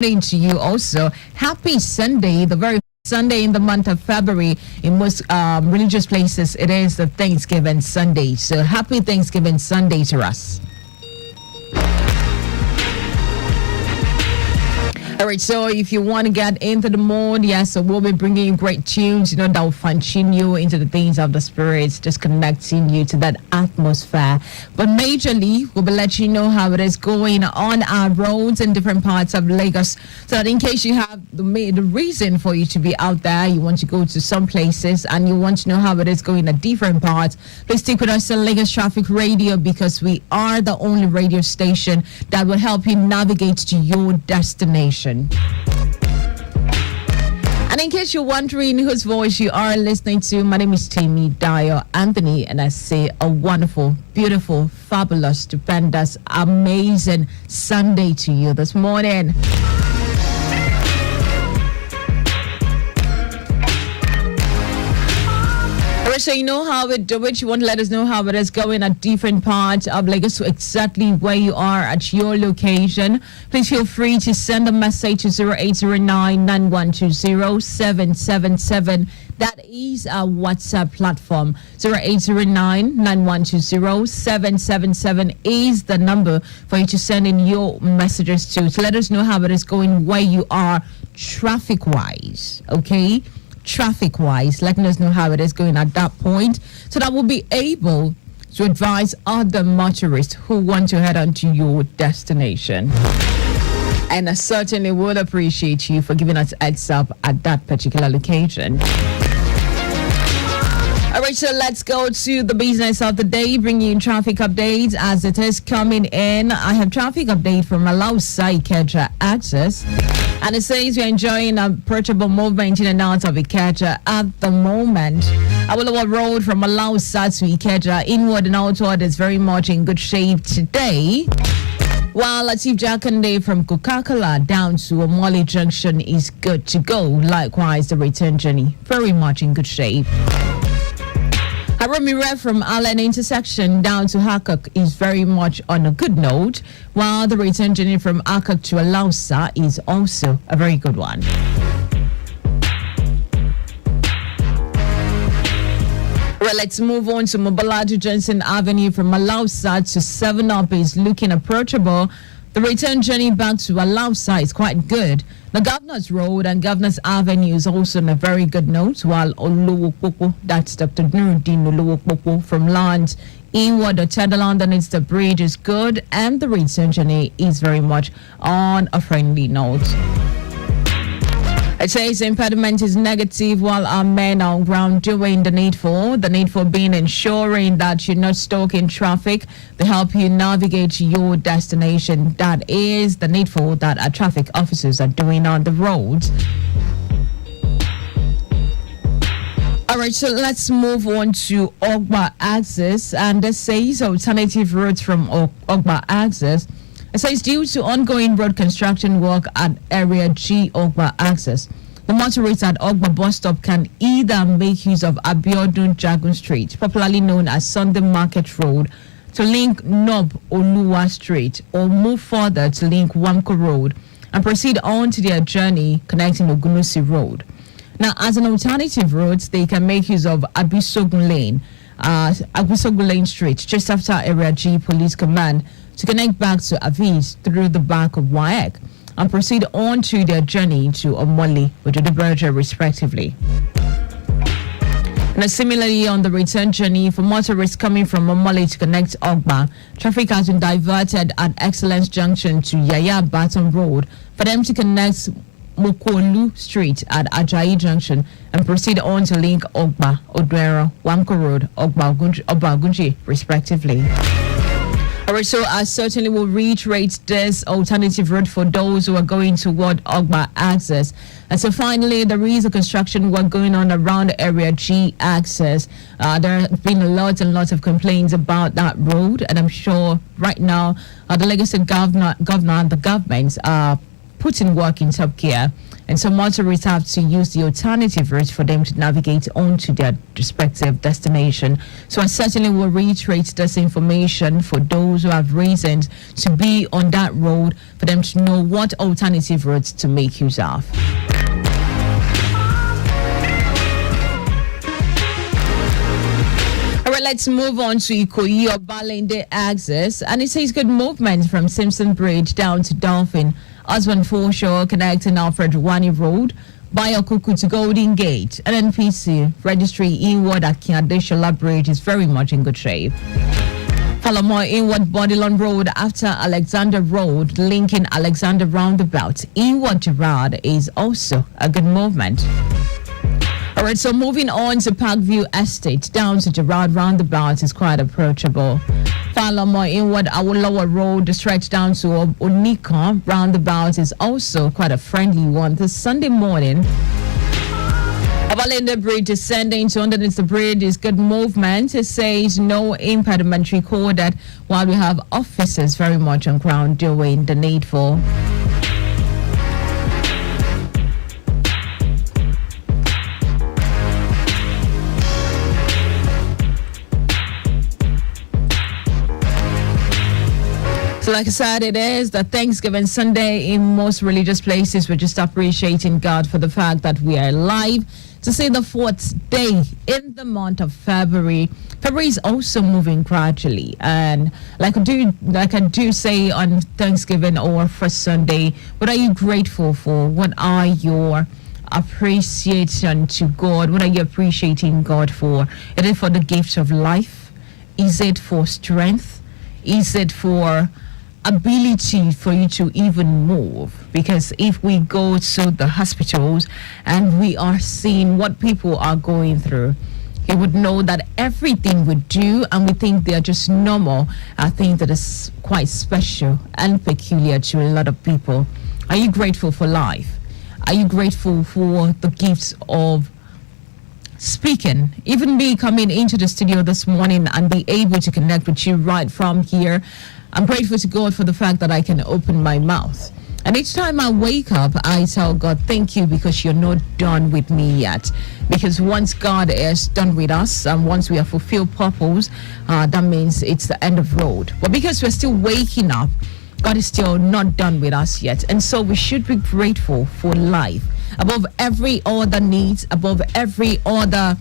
Morning to you also. Happy Sunday, the very Sunday in the month of February. In most religious places, it is the Thanksgiving Sunday. So happy Thanksgiving Sunday to us. All right, so if you want to get into the mood, yes, so we'll be bringing you great tunes, that will function you into the things of the spirits, just connecting you to that atmosphere. But majorly, we'll be letting you know how it is going on our roads in different parts of Lagos. So that in case you have the reason for you to be out there, you want to go to some places and you want to know how it is going at different parts, please stick with us on Lagos Traffic Radio, because we are the only radio station that will help you navigate to your destination. And in case you're wondering whose voice you are listening to, my name is Tammy Dio Anthony, and I say a wonderful, beautiful, fabulous, stupendous, amazing Sunday to you this morning. So you know how we do it. You want to let us know how it is going at different parts of Lagos, so exactly where you are at your location. Please feel free to send a message to 0809-9120-777. That is our WhatsApp platform. 0809-9120-777 is the number for you to send in your messages to let us know how it is going where you are traffic-wise, okay? Traffic-wise, letting us know how it is going at that point, so that we'll be able to advise other motorists who want to head on to your destination. And I certainly would appreciate you for giving us a heads up at that particular location. All right, so let's go to the business of the day, bringing you traffic updates as it is coming in. I have traffic update from Alausa Ikeja Access. And it says we're enjoying approachable movement in and out of Ikeja at the moment. Awolowo Road from Alausa to Ikeja, inward and outward, is very much in good shape today. While Latif Jakande from Coca-Cola down to Omole Junction is good to go. Likewise, the return journey, very much in good shape. Haromire from Allen intersection down to Hakok is very much on a good note, while the return journey from Hakok to Alausa is also a very good one. Well, let's move on to Mobaladu Johnson Avenue from Alausa to 7-Up is looking approachable. The return journey back to Alausa is quite good. The Governor's Road and Governor's Avenue is also on a very good note, while Oluwopopo, that's Dr. Nuruddin Oluwopopo from Land inward to Tedderland underneath the bridge is good, and the return journey is very much on a friendly note. It says the impediment is negative while our men are on ground doing the needful being ensuring that you're not stuck in traffic to help you navigate your destination. That is the needful that our traffic officers are doing on the roads. All right, so let's move on to Ogba Access, and this says alternative routes from Ogba Access. It says due to ongoing road construction work at Area G Ogba Access, the motorists at Ogba bus stop can either make use of Abiodun Jagun Street, popularly known as Sunday Market Road, to link Nob Oluwa Street, or move further to link Wamko Road and proceed on to their journey connecting Ogunusi Road. Now, as an alternative route, they can make use of Abisogun Lane Street, just after Area G Police Command, to connect back to Avis through the back of WAEC and proceed on to their journey to Omole with the Berger respectively. And similarly, on the return journey for motorists coming from Omole to connect Ogba, traffic has been diverted at Excellence Junction to Yaya Baton Road for them to connect Mokolu Street at Ajayi Junction and proceed on to link Ogba, Odwero, Wamko Road, Ogba Ogunji respectively. All right, so I certainly will reiterate this alternative route for those who are going toward Ogba Access. And so finally, there is a construction work going on around Area G Access. There have been a lot and lots of complaints about that road, and I'm sure right now the Lagos State governor and the government are put in work in top gear, and so motorists have to use the alternative routes for them to navigate onto their respective destination. So I certainly will reiterate this information for those who have reasons to be on that road, for them to know what alternative routes to make use of. All right, let's move on to Ikoyi Obalende access, and it says good movement from Simpson Bridge down to Dolphin, Osborne Foreshore connecting Alfred Wani Road, Bayokuku to Golden Gate, and NPC registry inward at Kiadeshala Bridge is very much in good shape. Falamoy inward Bodilon Road after Alexander Road linking Alexander Roundabout inward Gerard is also a good movement. All right, so moving on to Parkview Estate down to Gerard Roundabout is quite approachable. Falamoy inward Awolowo Road stretch down to Onika Roundabout is also quite a friendly one this Sunday morning. Obalende Bridge descending to underneath the bridge is good movement. It says no impediment recorded, while we have officers very much on ground doing the needful. So like I said, it is the Thanksgiving Sunday in most religious places. We're just appreciating God for the fact that we are alive to see the fourth day in the month of February. February is also moving gradually, and like I do say on Thanksgiving or first Sunday, what are you grateful for? What are your appreciation to God? What are you appreciating God for? Is it for the gift of life? Is it for strength? Is it for ability for you to even move? Because if we go to the hospitals and we are seeing what people are going through, you would know that everything we do and we think they are just normal, I think that is quite special and peculiar to a lot of people. Are you grateful for life? Are you grateful for the gifts of speaking? Even me coming into the studio this morning and be able to connect with you right from here, I'm grateful to God for the fact that I can open my mouth. And each time I wake up, I tell God, thank you, because you're not done with me yet. Because once God is done with us, and once we have fulfilled purpose, that means it's the end of road. But because we're still waking up, God is still not done with us yet. And so we should be grateful for life. Above every other needs, above every other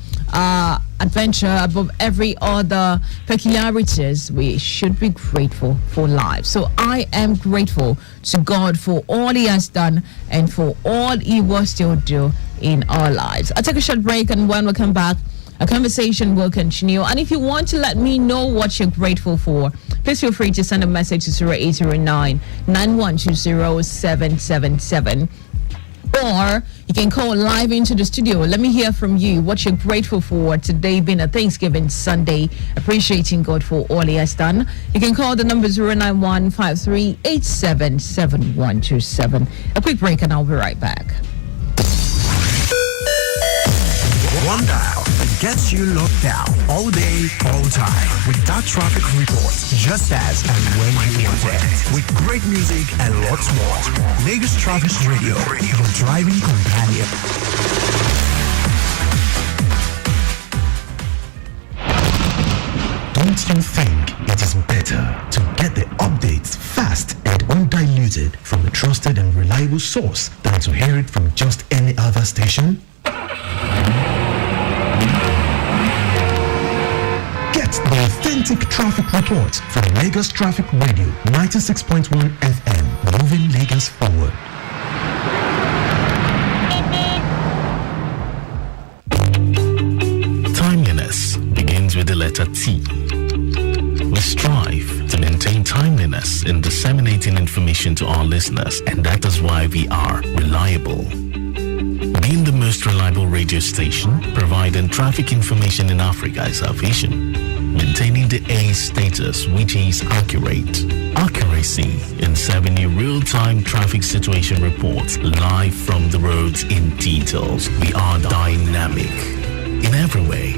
adventure, above every other peculiarities, we should be grateful for life. So I am grateful to God for all He has done and for all He will still do in our lives. I'll take a short break, and when we come back, a conversation will continue. And if you want to let me know what you're grateful for, please feel free to send a message to 0809 9120 777. Or you can call live into the studio. Let me hear from you what you're grateful for today, being a Thanksgiving Sunday, appreciating God for all He has done. You can call the number 09153877127. A quick break and I'll be right back. One dial that gets you locked down all day, all time. With that traffic report, just as and when you want it. With great music and lots more. Lagos Traffic Radio, your driving companion. Don't you think it is better to get the updates fast and undiluted from a trusted and reliable source than to hear it from just any other station? Get the authentic traffic report from Lagos Traffic Radio 96.1 FM, moving Lagos forward. Timeliness begins with the letter T. We strive to maintain timeliness in disseminating information to our listeners, and that is why we are reliable. Being the most reliable radio station, providing traffic information in Africa is our vision. Maintaining the A status, which is accurate. Accuracy in serving you real-time traffic situation reports live from the roads in details. We are dynamic in every way.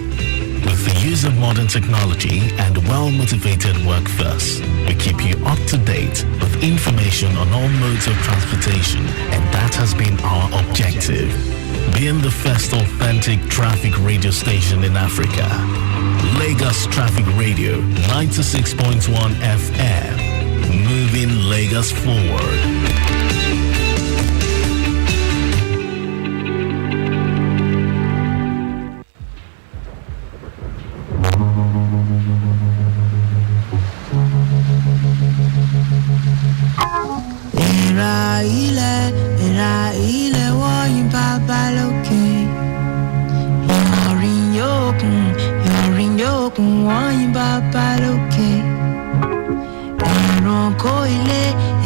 With the use of modern technology and well-motivated workforce, we keep you up to date with information on all modes of transportation, and that has been our objective. Being the first authentic traffic radio station in Africa. Lagos Traffic Radio 96.1 FM. Moving Lagos forward. Baba loke, ẹranko ilé.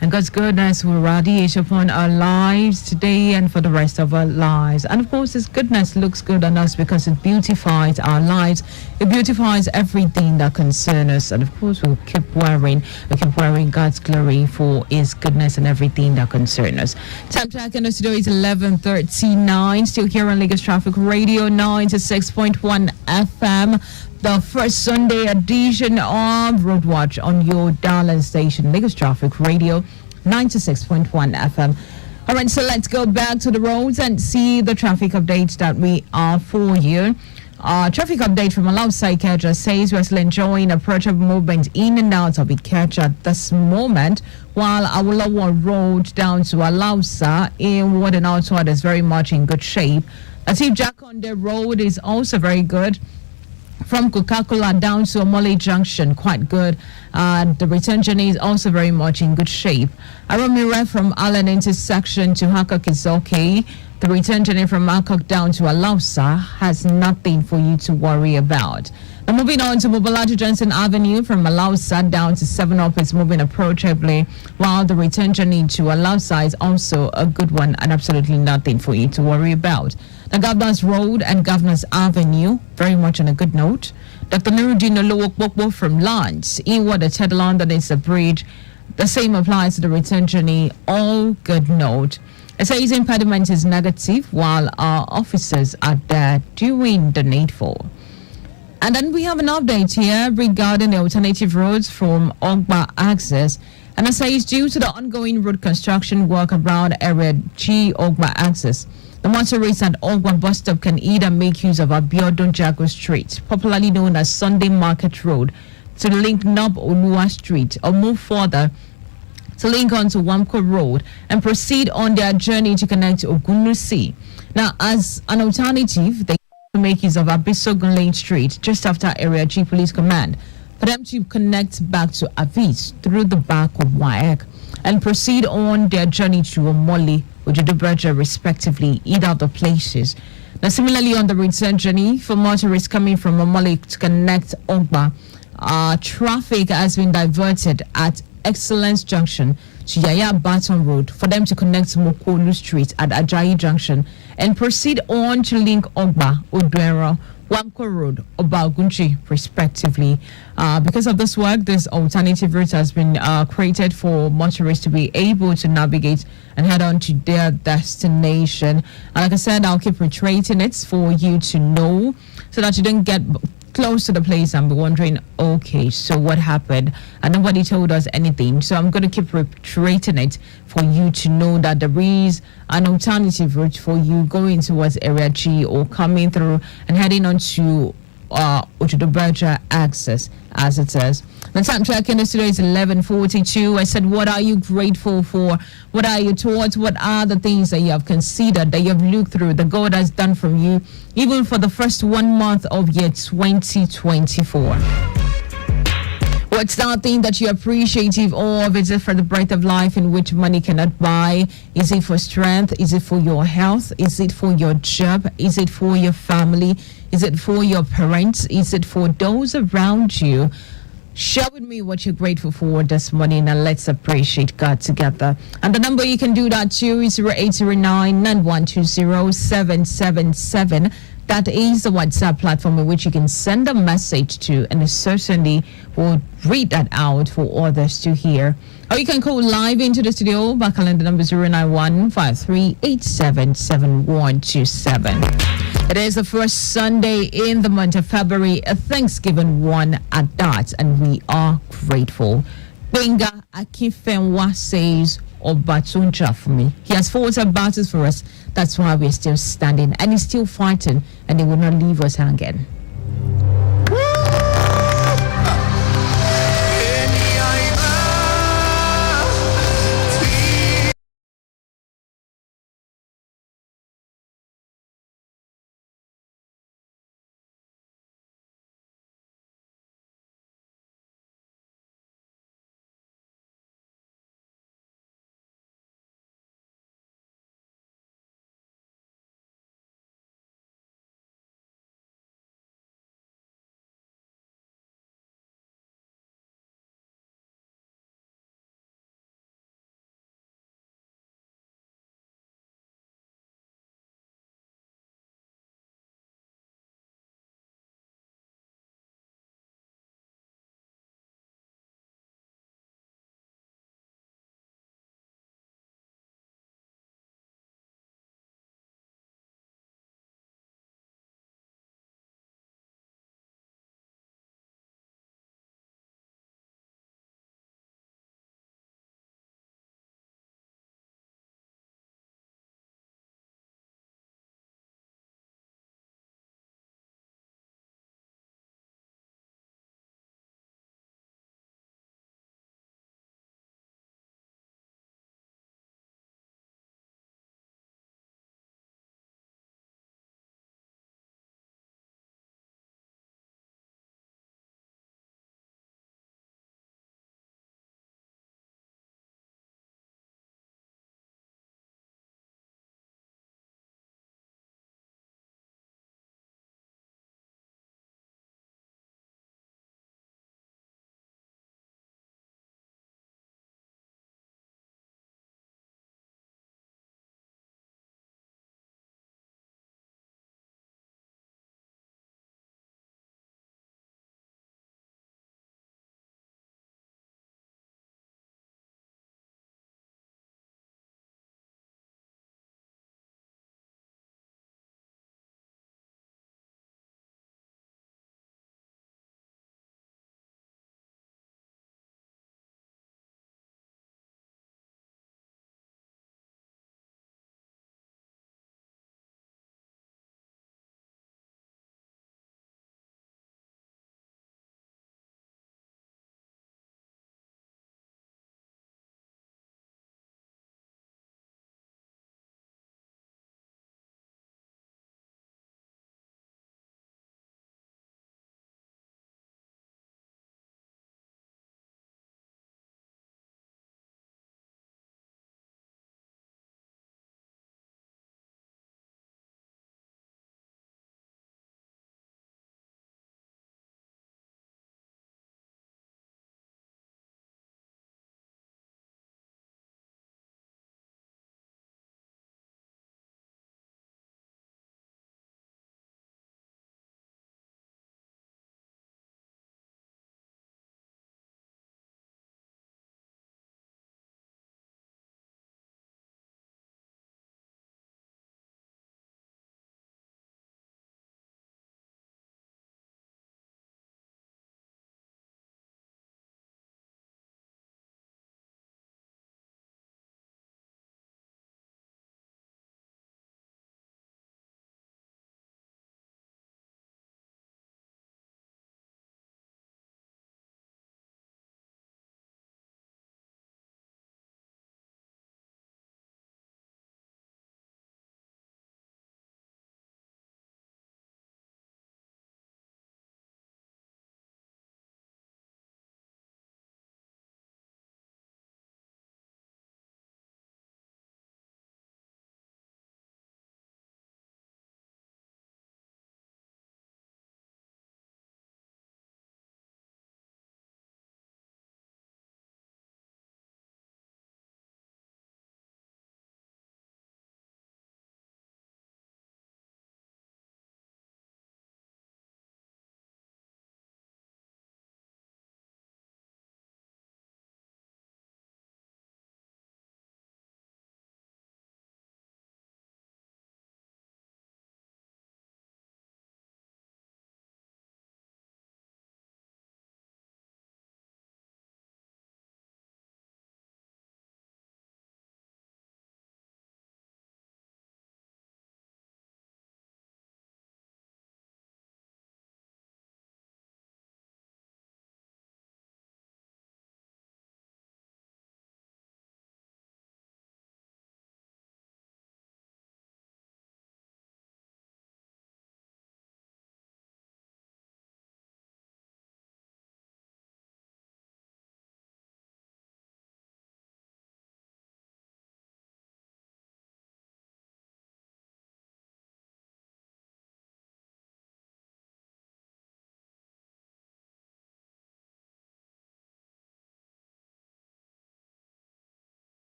And God's goodness will radiate upon our lives today and for the rest of our lives. And of course, His goodness looks good on us because it beautifies our lives. It beautifies everything that concerns us. And of course, we'll keep wearing God's glory for His goodness and everything that concerns us. Time check in the studio is 11:39. Still here on Lagos Traffic Radio 96.1 FM. The first Sunday edition of Road Watch on your darling station, Lagos Traffic Radio 96.1 FM. All right, so let's go back to the roads and see the traffic updates that we are for you. Traffic update from Alausa Ikeja says we're still enjoying approachable movement in and out of Ikeja at this moment, while Awolowo Road down to Alausa in Ward and Outward is very much in good shape. Latif Jakonde Road is also very good. From Coca-Cola down to Omole Junction, quite good. The return journey is also very much in good shape. Aromire from Allen intersection to Hancock is okay. The return journey from Hancock down to Alausa has nothing for you to worry about. Now moving on to Mobolaji Johnson Avenue from Alausa down to 7 Up is moving approachably, while the return journey to Alausa is also a good one and absolutely nothing for you to worry about. The Governors Road and Governors Avenue, very much on a good note. Dr. Nuruddin Olowokpokpo from Lance, Iwa the Ted London is the bridge. The same applies to the return journey, all good note. It says impediment is negative while our officers are there doing the needful. And then we have an update here regarding the alternative roads from Ogba Access. And it says due to the ongoing road construction work around area G Ogba Access, the motorists at Ogba bus stop can either make use of Abiodun Jago Street, popularly known as Sunday Market Road, to link Nob Olua Street, or move further to link onto Wamko Road and proceed on their journey to connect to Ogunusi. Now, as an alternative, they make use of Abisogun Lane Street just after Area G Police Command for them to connect back to Avis through the back of Waek and proceed on their journey to Omoli, Ojuduberja, respectively, either of the places. Now, similarly, on the return journey for motorists coming from Omoli to connect Ogba, traffic has been diverted at Excellence Junction to Yaya Baton Road for them to connect to Mokolu Street at Ajayi Junction and proceed on to link Ogba, Oduero, Wamko Road, Obagunchi, respectively. Because of this work, this alternative route has been created for motorists to be able to navigate and head on to their destination. And like I said, I'll keep reiterating it for you to know so that you don't get close to the place and be wondering, okay, so what happened? And nobody told us anything. So I'm going to keep reiterating it for you to know that there is an alternative route for you going towards Area G or coming through and heading on to Ojuduberja Access, as it says. The time check in the studio is 11:42. I said, what are you grateful for? What are your thoughts? What are the things that you have considered, that you have looked through, that God has done for you, even for the first 1 month of year 2024? What's that thing that you're appreciative of? Is it for the breath of life in which money cannot buy? Is it for strength? Is it for your health? Is it for your job? Is it for your family? Is it for your parents? Is it for those around you? Share with me what you're grateful for this morning and let's appreciate God together. And the number you can do that to is 0809-9120-777. That is the WhatsApp platform in which you can send a message to, and certainly will read that out for others to hear. Or you can call live into the studio by calling the number 091-5387-7127. It is the first Sunday in the month of February, a Thanksgiving one at that, and we are grateful. Benga Akifenwa says, Obatunja for me. He has fought our battles for us. That's why we're still standing, and he's still fighting, and he will not leave us hanging.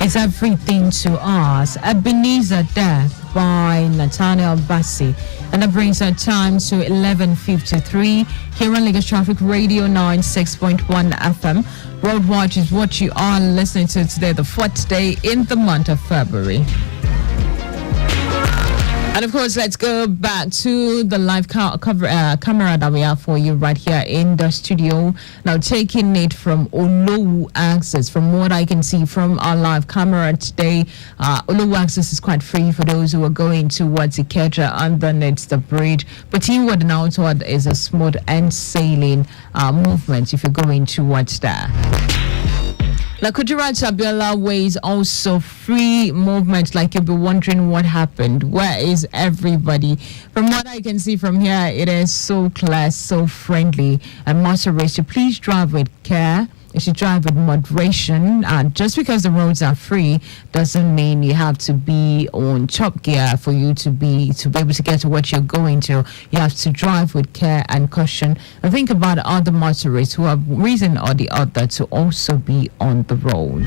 Is Everything to Us, Ebenezer Death by Nathaniel Bassi. And that brings our time to 11:53 here on Lagos Traffic Radio 96.1 FM. Road Watch is what you are listening to today, the 4th day in the month of February. And of course, let's go back to the live camera that we have for you right here in the studio. Now, taking it from Olowu Access, from what I can see from our live camera today, Olowu Access is quite free for those who are going towards Ikeja underneath the bridge. But inward and outward is a smooth and sailing movement if you're going towards there. Kudirat Abiola Way is also free movement, like you'll be wondering what happened. Where is everybody? From what I can see from here, it is so clear, so friendly. And motorists, please drive with care. You should drive with moderation. And just because the roads are free doesn't mean you have to be on top gear for you to be able to get to what you're going to. You have to drive with care and caution. And think about other motorists who have reason or the other to also be on the road.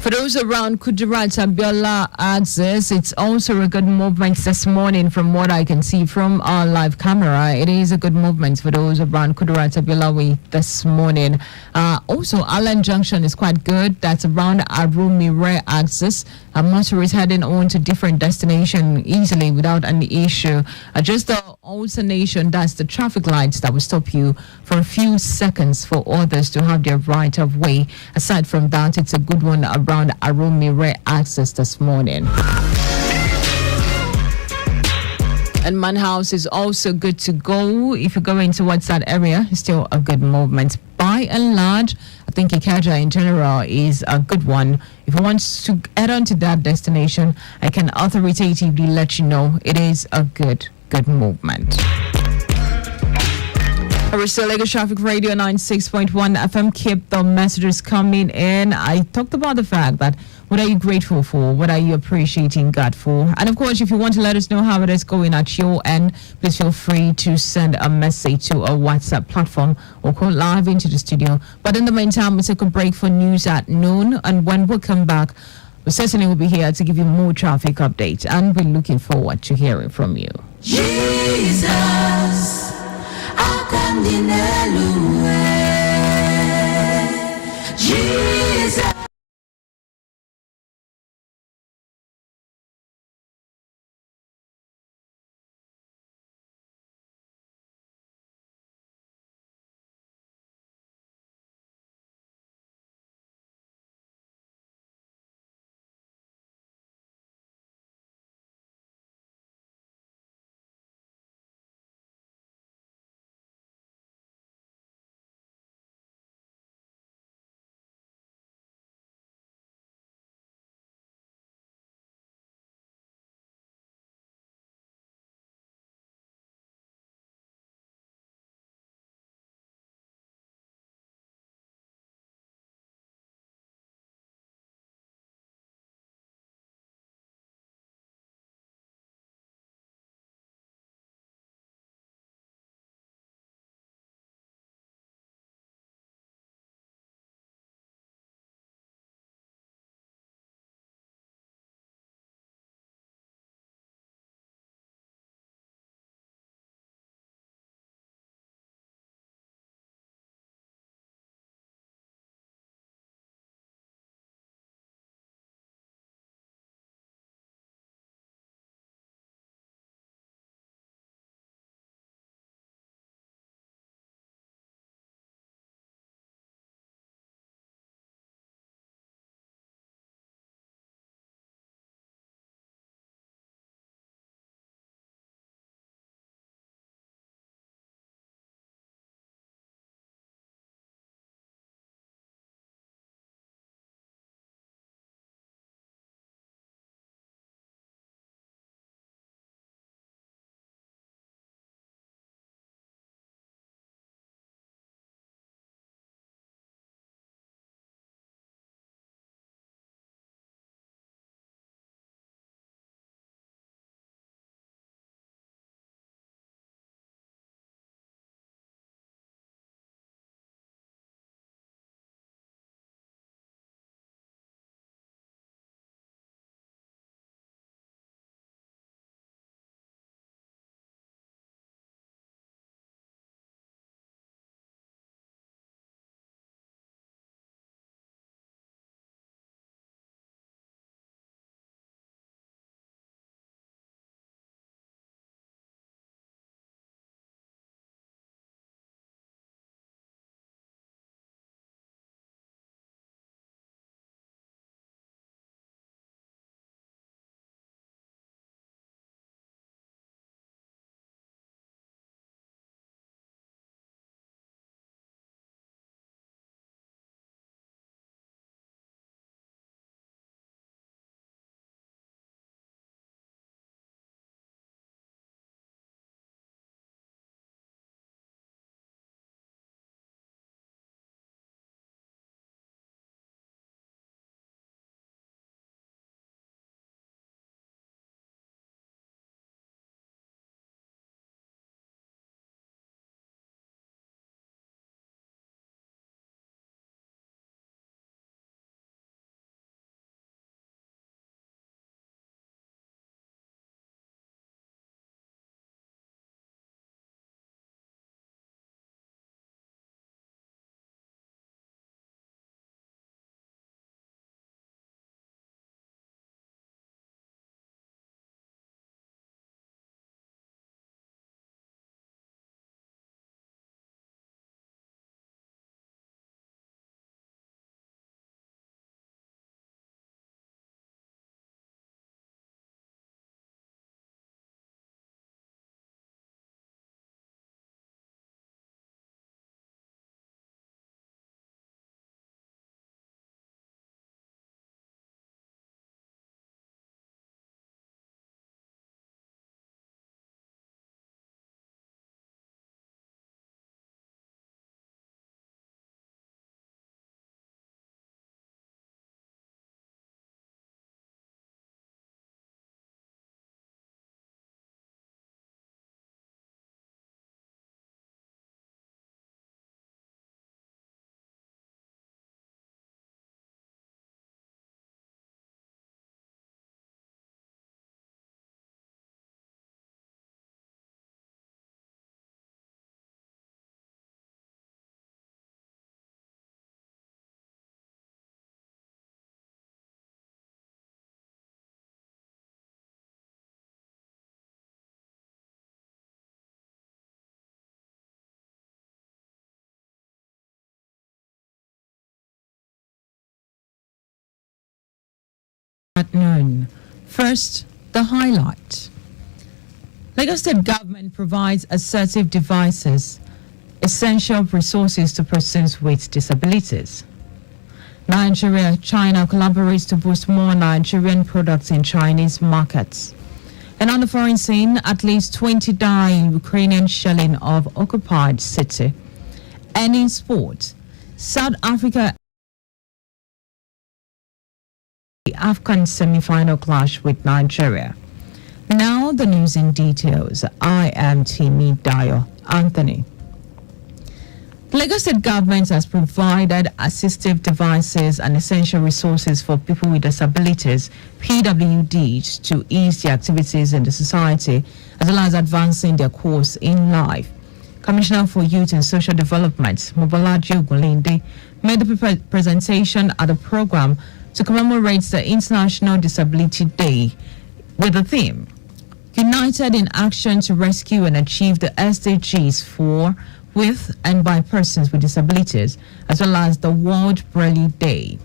For those around Kudirat Abiola Access, it's also a good movement this morning from what I can see from our live camera. It is a good movement for those around Kudirat Abiola Way this morning. Also, Allen Junction is quite good. That's around Arumire Access. Motorists heading on to different destinations easily without any issue. Just the alternation, that's the traffic lights that will stop you for a few seconds for others to have their right of way. Aside from that, it's a good one around Arumire Access this morning. And Manhouse is also good to go. If you're going towards that area, it's still a good movement. By and large, I think Ikeja in general is a good one. If you want to add on to that destination, I can authoritatively let you know it is a good movement. We're still Lagos Traffic Radio 96.1 FM. Keep the messages coming in. I talked about the fact that what are you grateful for? What are you appreciating God for? And of course, if you want to let us know how it is going at your end, please feel free to send a message to our WhatsApp platform or call live into the studio. But in the meantime, we'll take a break for news at noon. And when we come back, we certainly will be here to give you more traffic updates. And we're looking forward to hearing from you. Jesus, Jesus. afternoon. First, the highlight. Lagos State government provides assertive devices, essential resources to persons with disabilities. Nigeria-China collaborates to boost more Nigerian products in Chinese markets. And on the foreign scene, at least 20 die in Ukrainian shelling of occupied city. And in sport, South Africa the AFCON semi-final clash with Nigeria. Now the news in details. I am Timi Dayo Anthony. The Lagos State government has provided assistive devices and essential resources for people with disabilities, PWDs, to ease their activities in the society as well as advancing their course in life. Commissioner for Youth and Social Development, Mobolaji Ogunlinde, made the presentation at a program to commemorate the International Disability Day with the theme, United in Action to Rescue and Achieve the SDGs for, with, and by persons with disabilities, as well as the World Braille Day.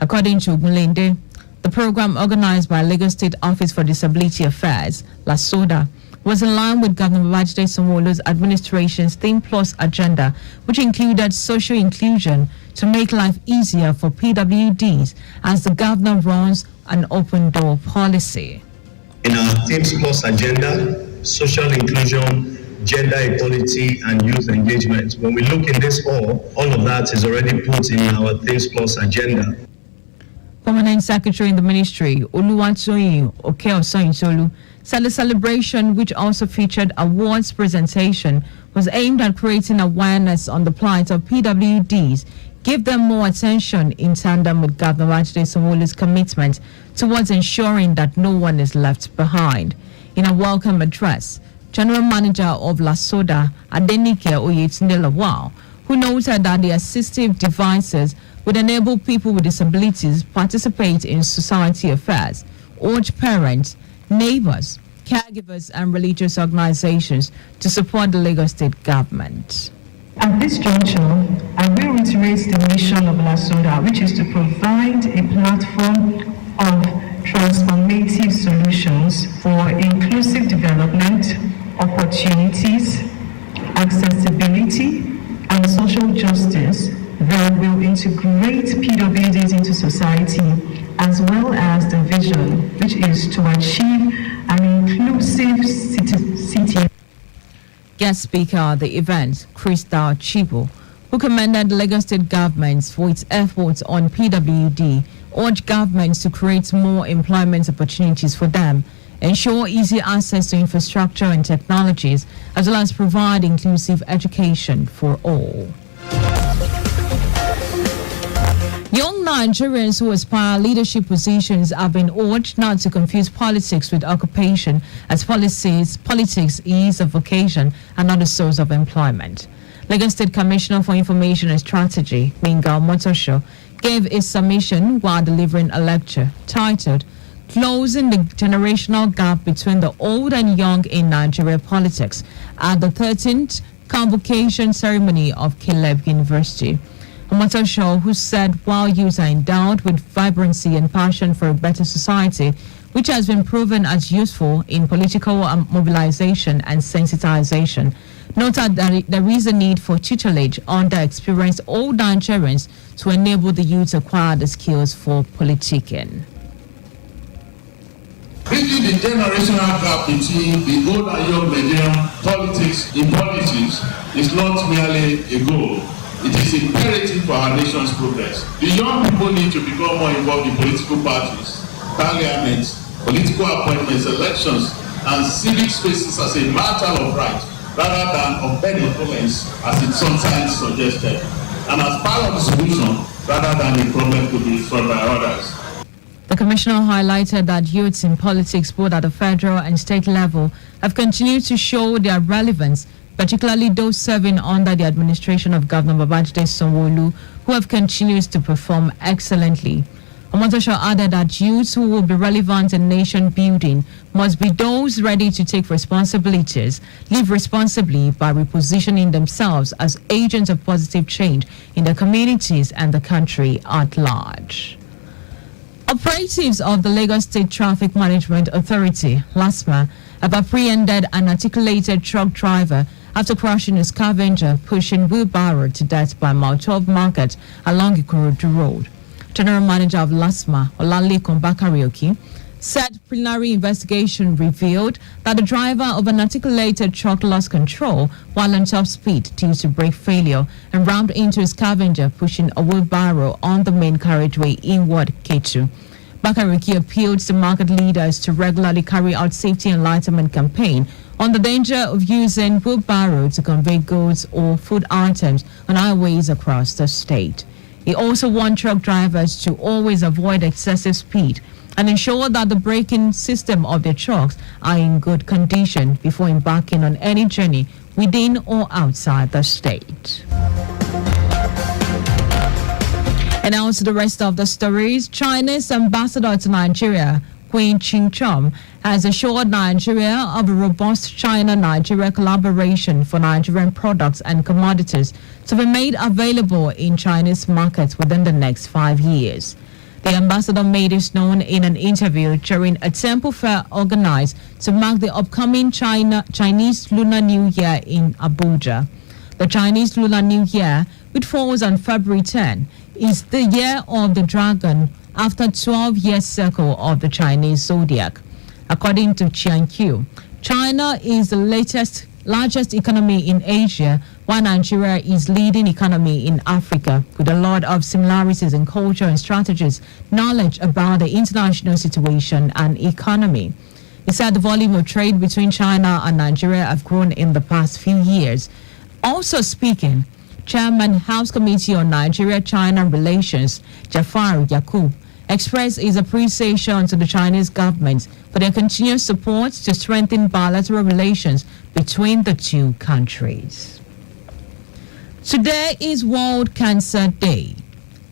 According to Ogunlinde, the program organized by Lagos State Office for Disability Affairs, LASODA, was in line with Governor Babajide Sanwo-Olu's administration's Theme Plus agenda, which included social inclusion to make life easier for PWDs as the governor runs an open door policy. In our Themes Plus agenda, social inclusion, gender equality, and youth engagement, when we look in this all of that is already put in our Themes Plus agenda. Permanent Secretary in the Ministry, Oluwatoyin Okeosanyintolu, said the celebration, which also featured awards presentation, was aimed at creating awareness on the plight of PWDs, give them more attention in tandem with Governor Babajide Sanwo-Olu's commitment towards ensuring that no one is left behind. In a welcome address, General Manager of LASODA, Adenike Oyetunde Lawal, who noted that the assistive devices would enable people with disabilities participate in society affairs, urged parents, neighbors, caregivers, and religious organizations to support the Lagos State government. At this juncture, I will reiterate the mission of LASODA, which is to provide a platform of transformative solutions for inclusive development, opportunities, accessibility, and social justice that will integrate PWDs into society, as well as the vision, which is to achieve an inclusive city. Guest speaker at the event, Crystal Chibo, who commended the Lagos State government for its efforts on PWD, urged governments to create more employment opportunities for them, ensure easy access to infrastructure and technologies, as well as provide inclusive education for all. Young Nigerians who aspire leadership positions have been urged not to confuse politics with occupation, as politics is a vocation and not a source of employment. Lagos State Commissioner for Information and Strategy, Mingal Motosho, gave his submission while delivering a lecture titled Closing the Generational Gap Between the Old and Young in Nigeria Politics at the 13th Convocation Ceremony of Caleb University. Motosho, who said while youth are endowed with vibrancy and passion for a better society, which has been proven as useful in political mobilization and sensitization, noted that there is a need for tutelage under experienced old Nigerians to enable the youth to acquire the skills for politicking. Bridging the generational gap between the old and young Nigerian politics is not merely a goal. It is imperative for our nation's progress. The young people need to become more involved in political parties, parliaments, political appointments, elections, and civic spaces as a matter of right, rather than of bad influence, as it sometimes suggested, and as part of the solution, rather than a problem to be solved by others. The Commissioner highlighted that youths in politics, both at the federal and state level, have continued to show their relevance, particularly those serving under the administration of Governor Babajide Sanwo-Olu, who have continued to perform excellently. Omotosho added that youths who will be relevant in nation building must be those ready to take responsibilities, live responsibly by repositioning themselves as agents of positive change in their communities and the country at large. Operatives of the Lagos State Traffic Management Authority, LASMA, have apprehended an articulated truck driver after crashing a scavenger pushing wheelbarrow to death by Mile 12 Market along Ikorodu Road. General Manager of LASMA, Olalekan Bakarioki, said preliminary investigation revealed that the driver of an articulated truck lost control while on top speed due to brake failure and rammed into a scavenger pushing a wheelbarrow on the main carriageway inward Ketu. Bakariki appealed to market leaders to regularly carry out safety enlightenment campaign on the danger of using wheelbarrow to convey goods or food items on highways across the state. He also warned truck drivers to always avoid excessive speed and ensure that the braking system of their trucks are in good condition before embarking on any journey within or outside the state. And now to the rest of the stories. China's ambassador to Nigeria, Queen Ching-chom, has assured Nigeria of a robust China-Nigeria collaboration for Nigerian products and commodities to be made available in Chinese markets within the next 5 years. The ambassador made this known in an interview during a temple fair organized to mark the upcoming Chinese Lunar New Year in Abuja. The Chinese Lunar New Year, which falls on February 10, is the year of the dragon after 12-year cycle of the Chinese zodiac. According to Chiang Qiu, China is the largest economy in Asia, while Nigeria is leading economy in Africa, with a lot of similarities in culture and strategies, knowledge about the international situation and economy. He said the volume of trade between China and Nigeria have grown in the past few years. Also speaking, Chairman House Committee on Nigeria-China Relations, Jafar Yakub, expressed his appreciation to the Chinese government for their continuous support to strengthen bilateral relations between the two countries. Today is World Cancer Day.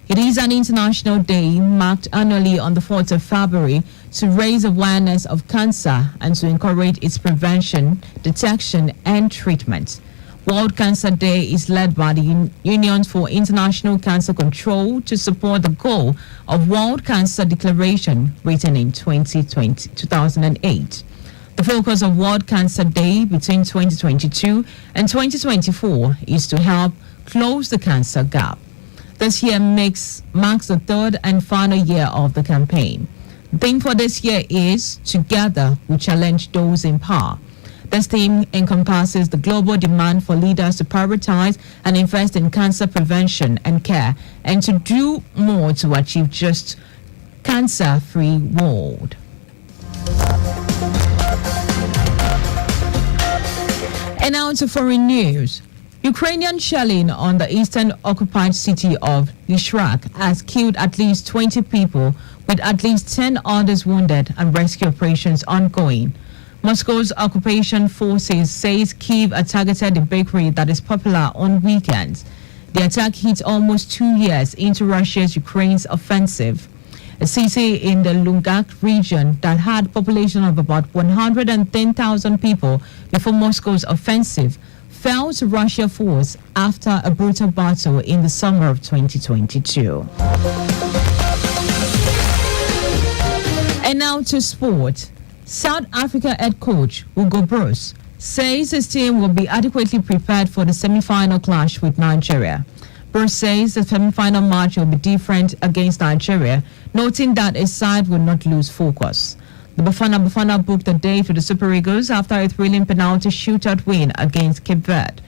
It is an international day marked annually on the 4th of February to raise awareness of cancer and to encourage its prevention, detection, and treatment. World Cancer Day is led by the Union for International Cancer Control to support the goal of World Cancer Declaration written in 2008. The focus of World Cancer Day between 2022 and 2024 is to help close the cancer gap. This year marks the third and final year of the campaign. The theme for this year is Together We Challenge Those in Power. This theme encompasses the global demand for leaders to prioritize and invest in cancer prevention and care and to do more to achieve just cancer-free world. And now to foreign news. Ukrainian shelling on the eastern occupied city of Lishrak has killed at least 20 people, with at least 10 others wounded and rescue operations ongoing. Moscow's occupation forces says Kyiv targeted a bakery that is popular on weekends. The attack hit almost 2 years into Russia's Ukraine's offensive. A city in the Lugansk region that had a population of about 110,000 people before Moscow's offensive fell to Russian force after a brutal battle in the summer of 2022. And now to sport. South Africa head coach Hugo Broos says his team will be adequately prepared for the semi-final clash with Nigeria. Broos says the semi-final match will be different against Nigeria, noting that his side will not lose focus. The Bafana booked the day for the Super Eagles after a thrilling penalty shootout win against Cape Verde.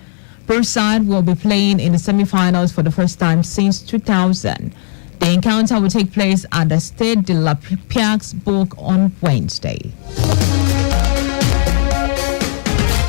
Broos' side will be playing in the semi-finals for the first time since 2000. The encounter will take place at the Stade de la Pierre-Bourg on Wednesday.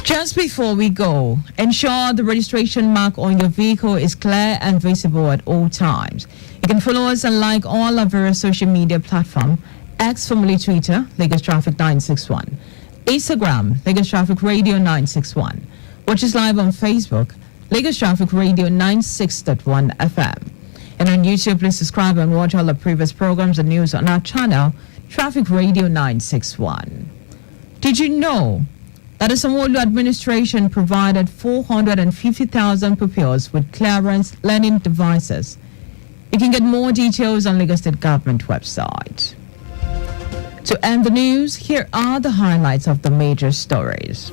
Just before we go, ensure the registration mark on your vehicle is clear and visible at all times. You can follow us and like all our various social media platforms. X, formerly Twitter, Lagos Traffic 961. Instagram, Lagos Traffic Radio 961. Watch us live on Facebook, Lagos Traffic Radio 96.1 FM. And on YouTube, please subscribe and watch all the previous programs and news on our channel, Traffic Radio 961. Did you know that the Sanwo-Olu administration provided 450,000 pupils with clearance learning devices? You can get more details on Lagos State Government website. To end the news, here are the highlights of the major stories.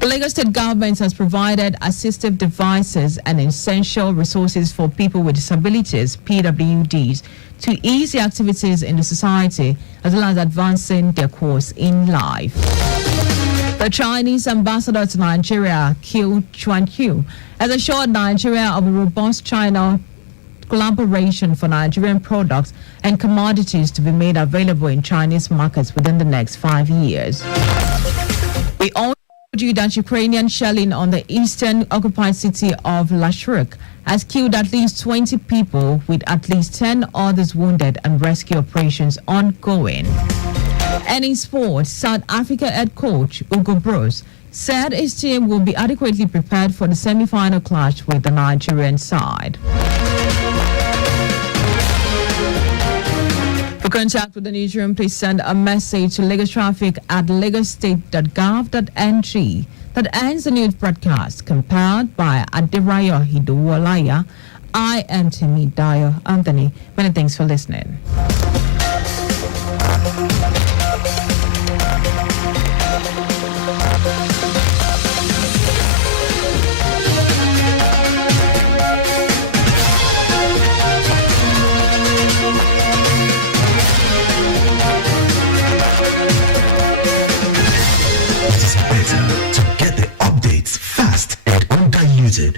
The Lagos State Government has provided assistive devices and essential resources for people with disabilities, PWDs, to ease the activities in the society as well as advancing their course in life. The Chinese ambassador to Nigeria, Qiu Chuanqiu, has assured Nigeria of a robust China collaboration for Nigerian products and commodities to be made available in Chinese markets within the next 5 years. We also told you that Ukrainian shelling on the eastern occupied city of Lashuk has killed at least 20 people, with at least 10 others wounded and rescue operations ongoing. And in sports, South Africa head coach Hugo Broos said his team will be adequately prepared for the semi-final clash with the Nigerian side. For contact with the newsroom, please send a message to Lagos Traffic at lagosstate.gov.ng. That ends the news broadcast, compiled by Adirayo Hiduwalaya. I am Timi Dayo Anthony. Many thanks for listening.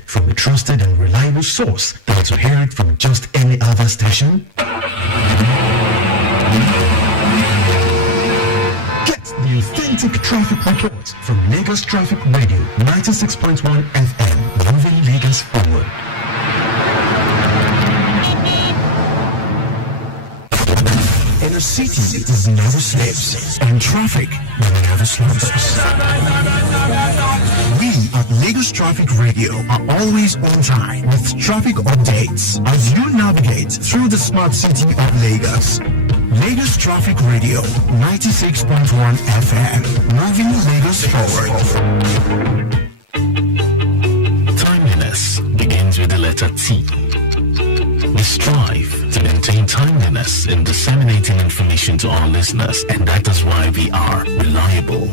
From a trusted and reliable source than to hear it from just any other station? Get the authentic traffic report from Lagos Traffic Radio 96.1 FM, moving Lagos forward. In a city that never sleeps, and traffic that never slows. We at Lagos Traffic Radio are always on time with traffic updates as you navigate through the smart city of Lagos. Lagos Traffic Radio 96.1 FM, moving Lagos forward. Timeliness begins with the letter T. We strive to maintain timeliness in disseminating information to our listeners, and that is why we are reliable.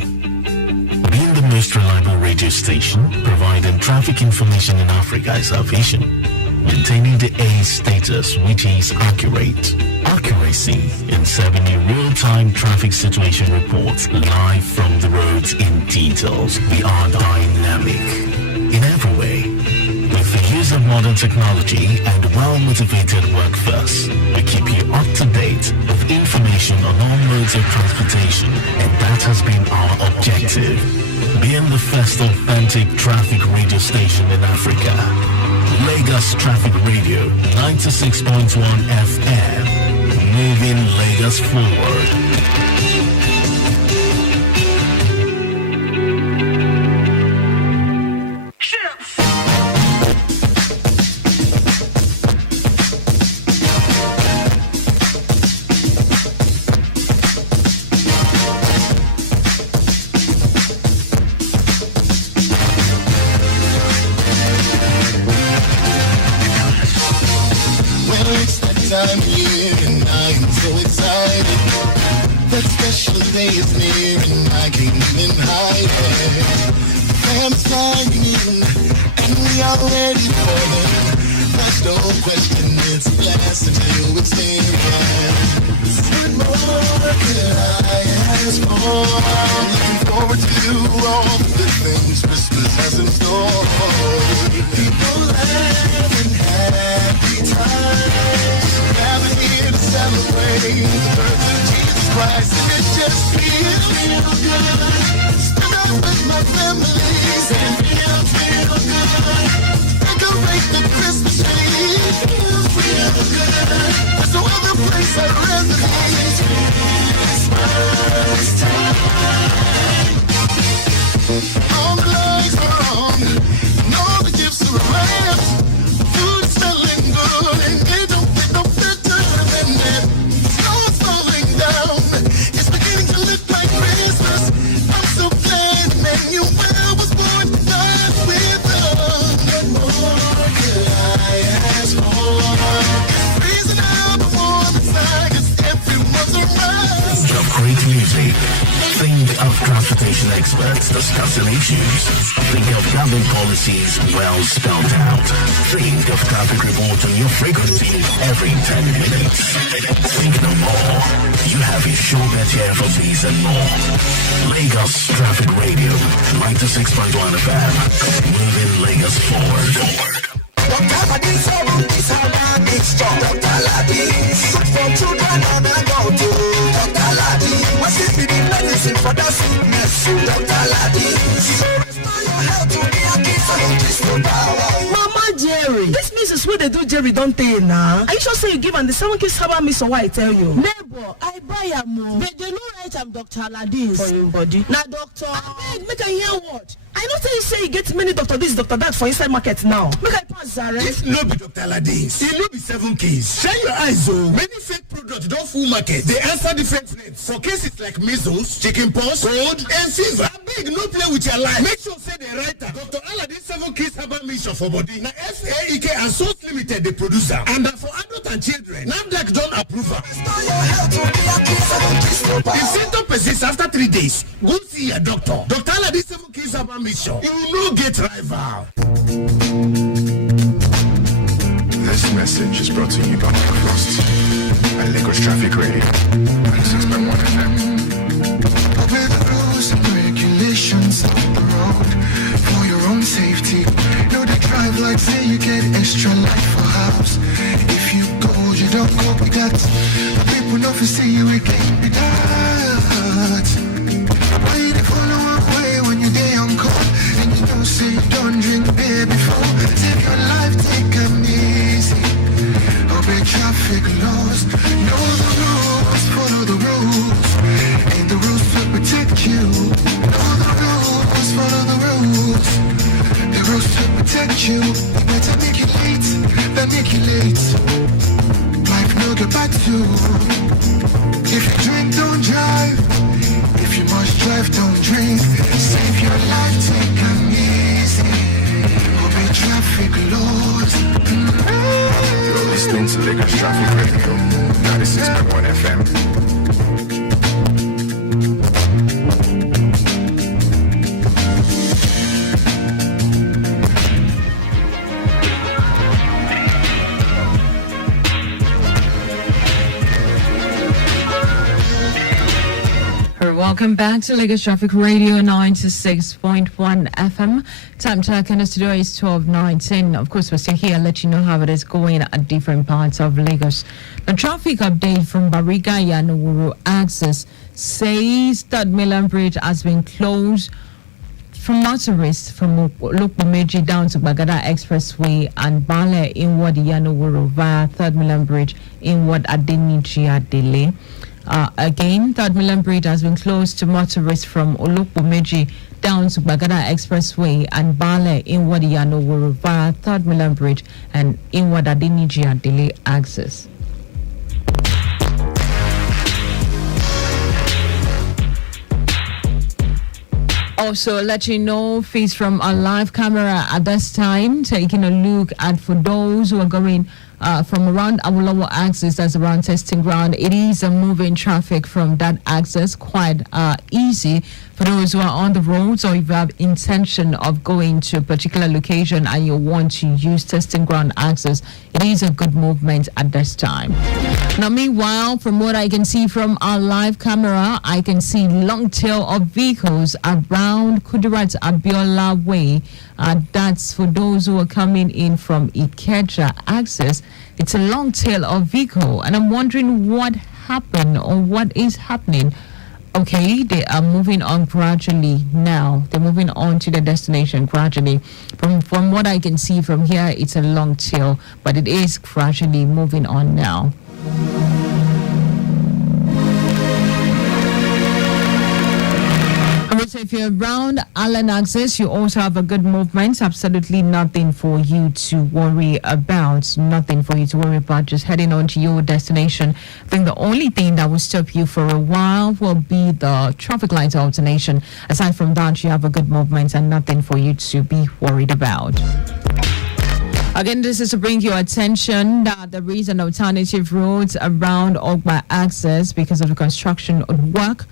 Being the most reliable radio station providing traffic information in Africa is our vision. Maintaining the A status, which is accurate. Accuracy in serving you real-time traffic situation reports live from the roads in details. We are dynamic in every way. With the use of modern technology and well-motivated workforce, we keep you up to date with information on all modes of transportation, and that has been our objective. Being the first authentic traffic radio station in Africa. Lagos Traffic Radio 96.1 FM, moving Lagos forward. time here and I am so excited. That special day is near and I can't even hide it. The family's flying in and we are ready for them. There's no question it's last until it's here. What more could I ask for? I'm looking forward to all the good things Christmas has in store. People having happy times, gathered here to celebrate the birth of Jesus Christ, and it just feels real good. Spend out with my family and feels real good. Decorate the Christmas tree, feels real good. That's no other place I'd rather be. Christmas time. All the lights are on, and all the gifts are around. Food smelling good, and they don't get no better than that. Snow's falling down, it's beginning to look like Christmas. I'm so glad Emmanuel was born, not with us. What more could I ask for? of transportation experts discussing issues. Think of government policies well spelled out. Think of traffic reports on your frequency every 10 minutes. Think no more. You have a show bet here for these and more. Lagos Traffic Radio, 96.1 FM. Moving Lagos forward. Dr. Ladis, is how man mixture. Dr. Ladis, good for children and adults. Dr. Ladis, what's it be the medicine for the sickness? Dr. Ladis, restore your health to be a kiss and kiss no power. Mama Jerry, this means is what they do Jerry don't tell now. Are you sure say you give and the 7 kiss have miss or why I tell you? Neighbor, I buy a move. They no right I'm Dr. Ladis. For your body. Now doctor. Make I hear what? I know say you get many doctor this, doctor that for inside market now. Make I pass Zara. If no be Dr. Ladis, it no be 7 keys. Shine your eyes oh. Many fake products don't full market. They answer different names. For cases like measles, chickenpox, cold, and fever. Big no play with your life. Make sure say the writer. Dr. Aladin 7 keys herbal mission for body. Now FAEK and Source Limited the producer. And for adult and children. NAFDAC don't approve her. If symptom persists after 3 days, go see your doctor. Dr. Aladin 7 keys herbal mission. You will not get rival. This message is brought to you by Frost and Lagos Traffic Radio 96.1 FM. Obey the rules and regulations of the road for your own safety. Know the drive like say you get extra life for house. If you go, you don't go with that. People know for see you again with that. Why you follow away when you day on call and you know say you don't drink beer before? Take your life, take them easy. Obey traffic laws. Know the rules, follow the rules. And the rules will protect you. Know the rules, follow the rules. The rules will protect you. Better make it late than make it late. Life no get back to. If you drink, don't drive. If you must drive, don't drink. Save your life, take them easy. Obey traffic laws. You're listening to Lagos Traffic Radio 96.1 FM. Welcome back to Lagos Traffic Radio 96.1 FM. Time check in the studio is 12:19. Of course, we're still here. Let you know how it is going at different parts of Lagos. The traffic update from Bariga Yanowuru Access says that Milan Bridge has been closed from motorists from Olokpomeji down to Bagada Expressway and Bale inward Yanowuru via 3rd Milan Bridge inward Adeniji Adele. Again, 3rd Milan Bridge has been closed to motorists from Olokpomeji down to Bagada Expressway and Bale inward Yanowuru via 3rd Milan Bridge and inward Adeniji Adele access. Also, let you know, feeds from a live camera at this time, taking a look at for those who are going from around Awolowo axis, that's around testing ground. It is a moving traffic from that axis, quite easy for those who are on the roads, or if you have intention of going to a particular location and you want to use testing ground access, it is a good movement at this time. Now, meanwhile, from what I can see from our live camera, I can see long tail of vehicles around Kudirat Abiola Way. That's for those who are coming in from Ikeja access. It's a long tail of vehicle, and I'm wondering what happened or what is happening. Okay, they are moving on gradually now. They're moving on to the destination gradually. From what I can see from here, it's a long tail, but it is gradually moving on now. So if you're around Allen Access, you also have a good movement. Absolutely nothing for you to worry about. Nothing for you to worry about. Just heading on to your destination. I think the only thing that will stop you for a while will be the traffic light alternation. Aside from that, you have a good movement and nothing for you to be worried about. Again, this is to bring your attention that there is an alternative road around Ogba access because of the construction work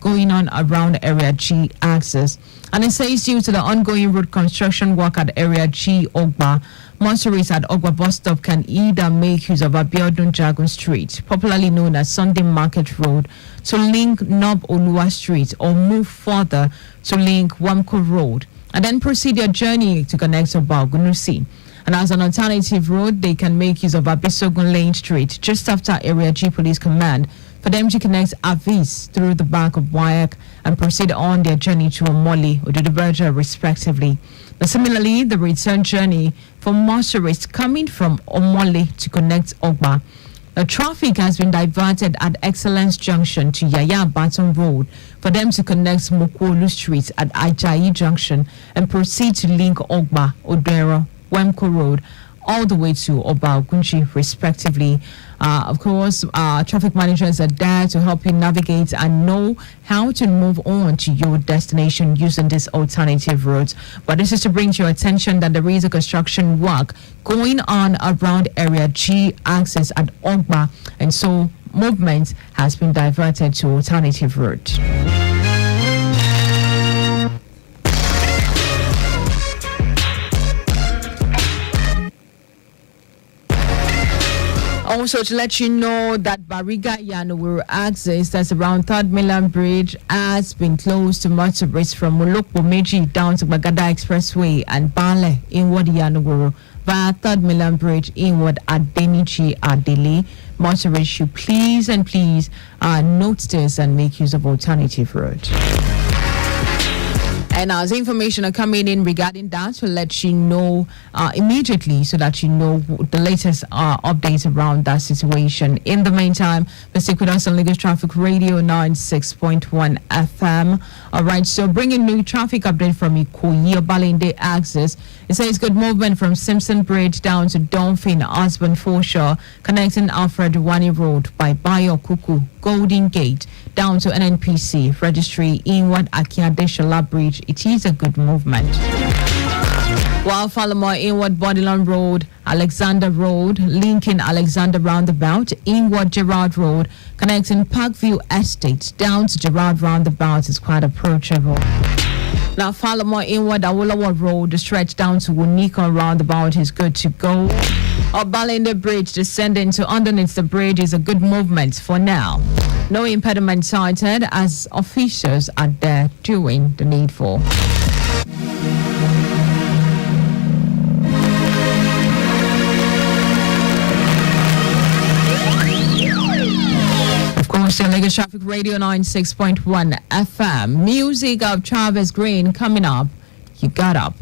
going on around Area G access. And it says due to the ongoing road construction work at Area G Ogba, motorists at Ogba bus stop can either make use of Abiodun Jagun Street, popularly known as Sunday Market Road, to link Nob Olua Street, or move further to link Wamko Road, and then proceed their journey to connect to Balgunusi. And as an alternative road, they can make use of Abisogun Lane Street just after Area G Police Command for them to connect Avis through the back of Wayak and proceed on their journey to Omoli or Duduberja respectively. But similarly, the return journey for motorists coming from Omoli to connect Ogba. The traffic has been diverted at Excellence Junction to Yaya Baton Road for them to connect Mokwolu Street at Ajayi Junction and proceed to link Ogba, Odero, Wemko Road, all the way to Oba Ogunji, respectively. Of course, traffic managers are there to help you navigate and know how to move on to your destination using this alternative route. But this is to bring to your attention that there is a construction work going on around Area G access at Ogba, and so movement has been diverted to alternative route. Also, to let you know that Bariga Yanawuru access, that's around 3rd Milan Bridge, has been closed to motorists from Molokpo Meji down to Bagada Expressway and Bale inward Yanawuru via 3rd Milan Bridge inward at Benichi Adele. Motorists should please note this and make use of alternative roads. And as information are coming in regarding that, we'll let you know immediately so that you know the latest updates around that situation. In the meantime, let's stick with us on Lagos Traffic Radio 96.1 FM. All right, so bringing new traffic update from Ikoyi Obalende access. It says good movement from Simpson Bridge down to Dolphin Osborne Foreshore, connecting Alfred Wani Road by Bayo Kuku Golden Gate down to NNPC Registry inward Akiadeshala Bridge. It is a good movement. While Falmore inward Bodilon Road, Alexander Road, linking Alexander Roundabout, inward Gerard Road, connecting Parkview Estate down to Gerard Roundabout is quite approachable. Now, Falmore inward Awolowo Road, the stretch down to Wunika Roundabout is good to go. Obalende Bridge descending to underneath the bridge is a good movement for now. No impediment cited as officials are there doing the needful. Of course, your Lagos Traffic Radio 96.1 FM. Music of Travis Green coming up. You got up.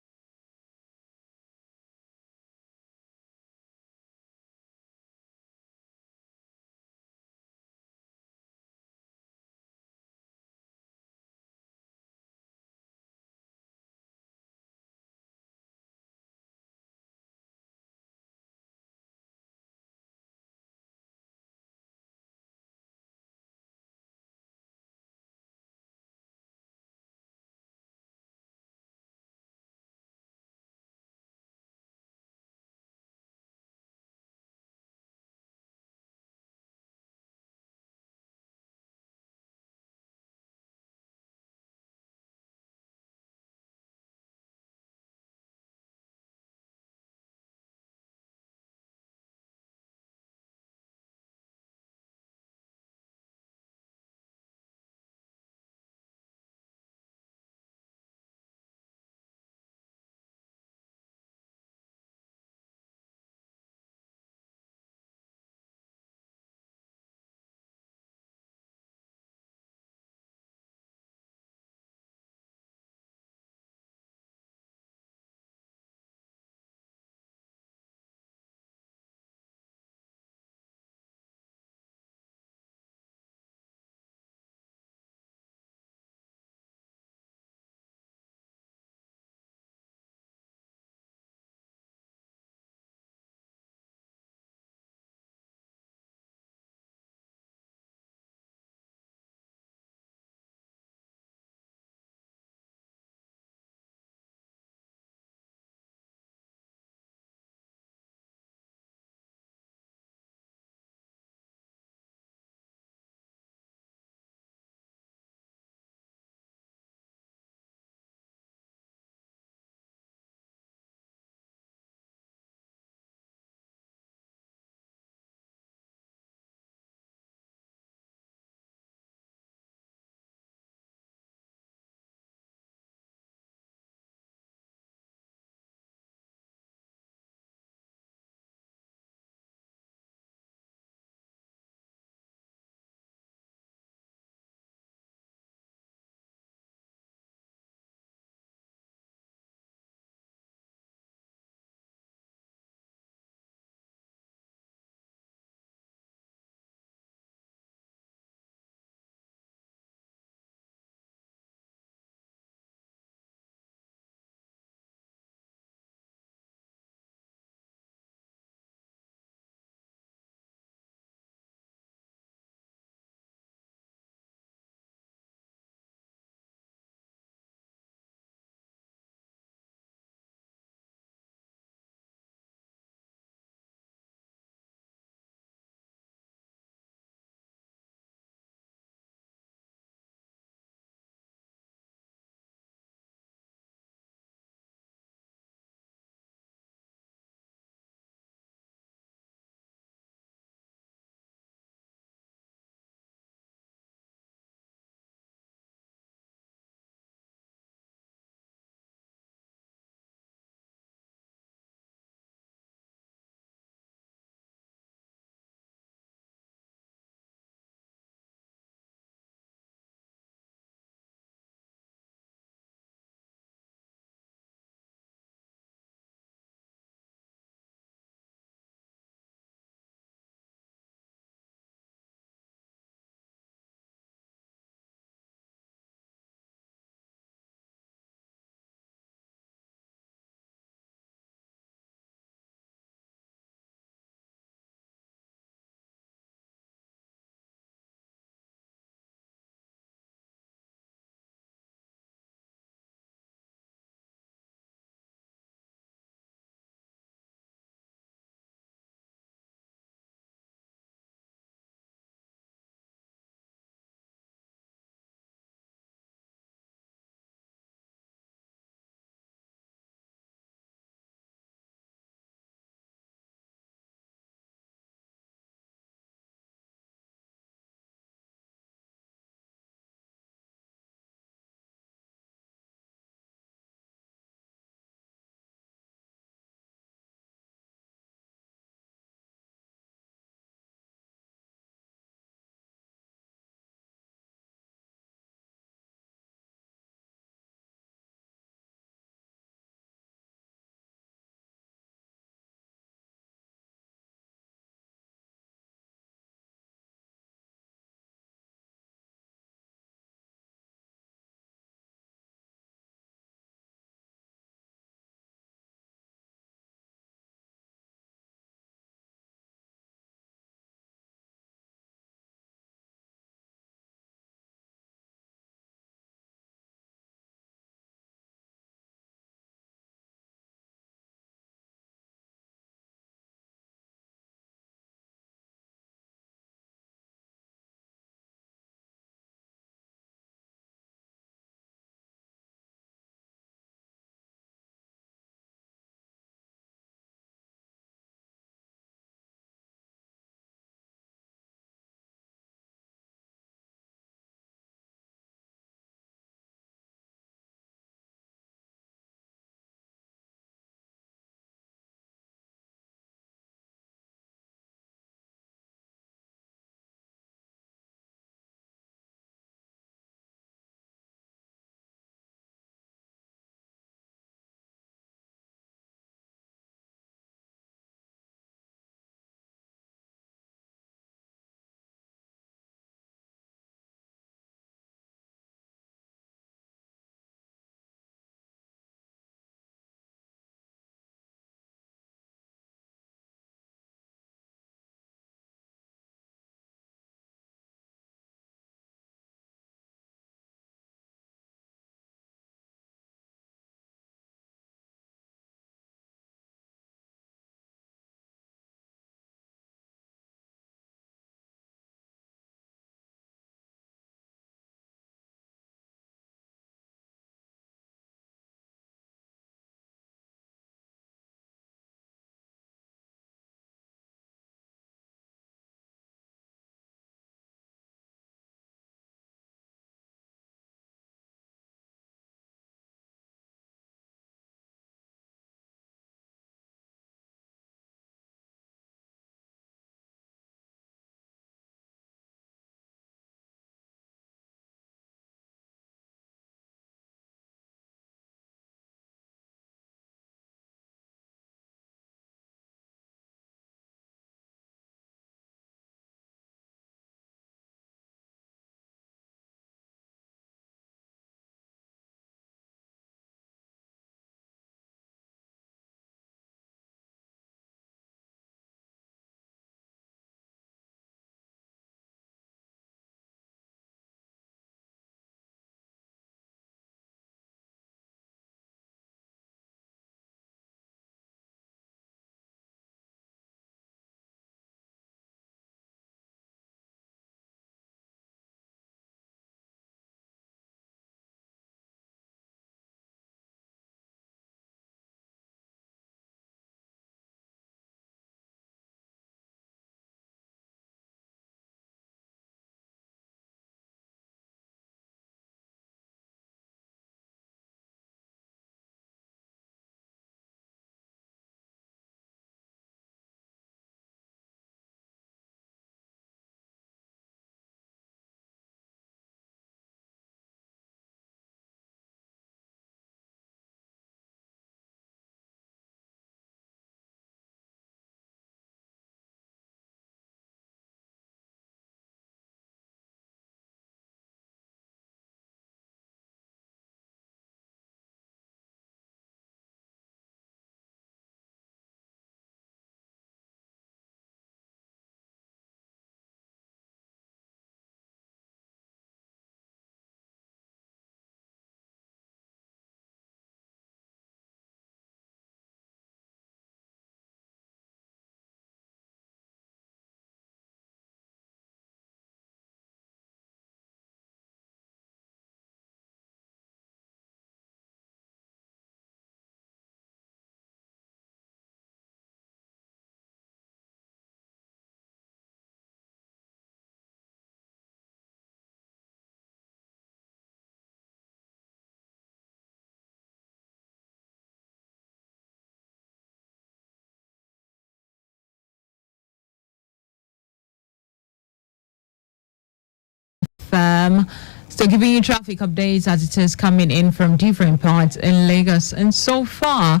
a.m. Still giving you traffic updates as it is coming in from different parts in Lagos. And so far,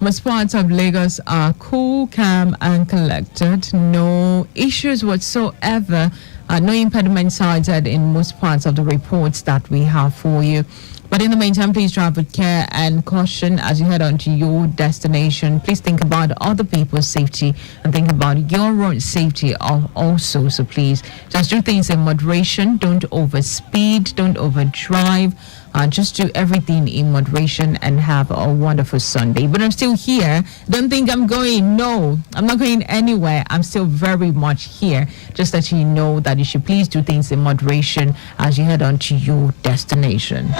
most parts of Lagos are cool, calm, and collected. No issues whatsoever. No impediments cited in most parts of the reports that we have for you. But in the meantime, please drive with care and caution as you head on to your destination. Please think about other people's safety and think about your own safety also. So please just do things in moderation. Don't overspeed. Don't overdrive. Just do everything in moderation and have a wonderful Sunday. But I'm still here. Don't think I'm going. No, I'm not going anywhere. I'm still very much here. Just that you know that you should please do things in moderation as you head on to your destination.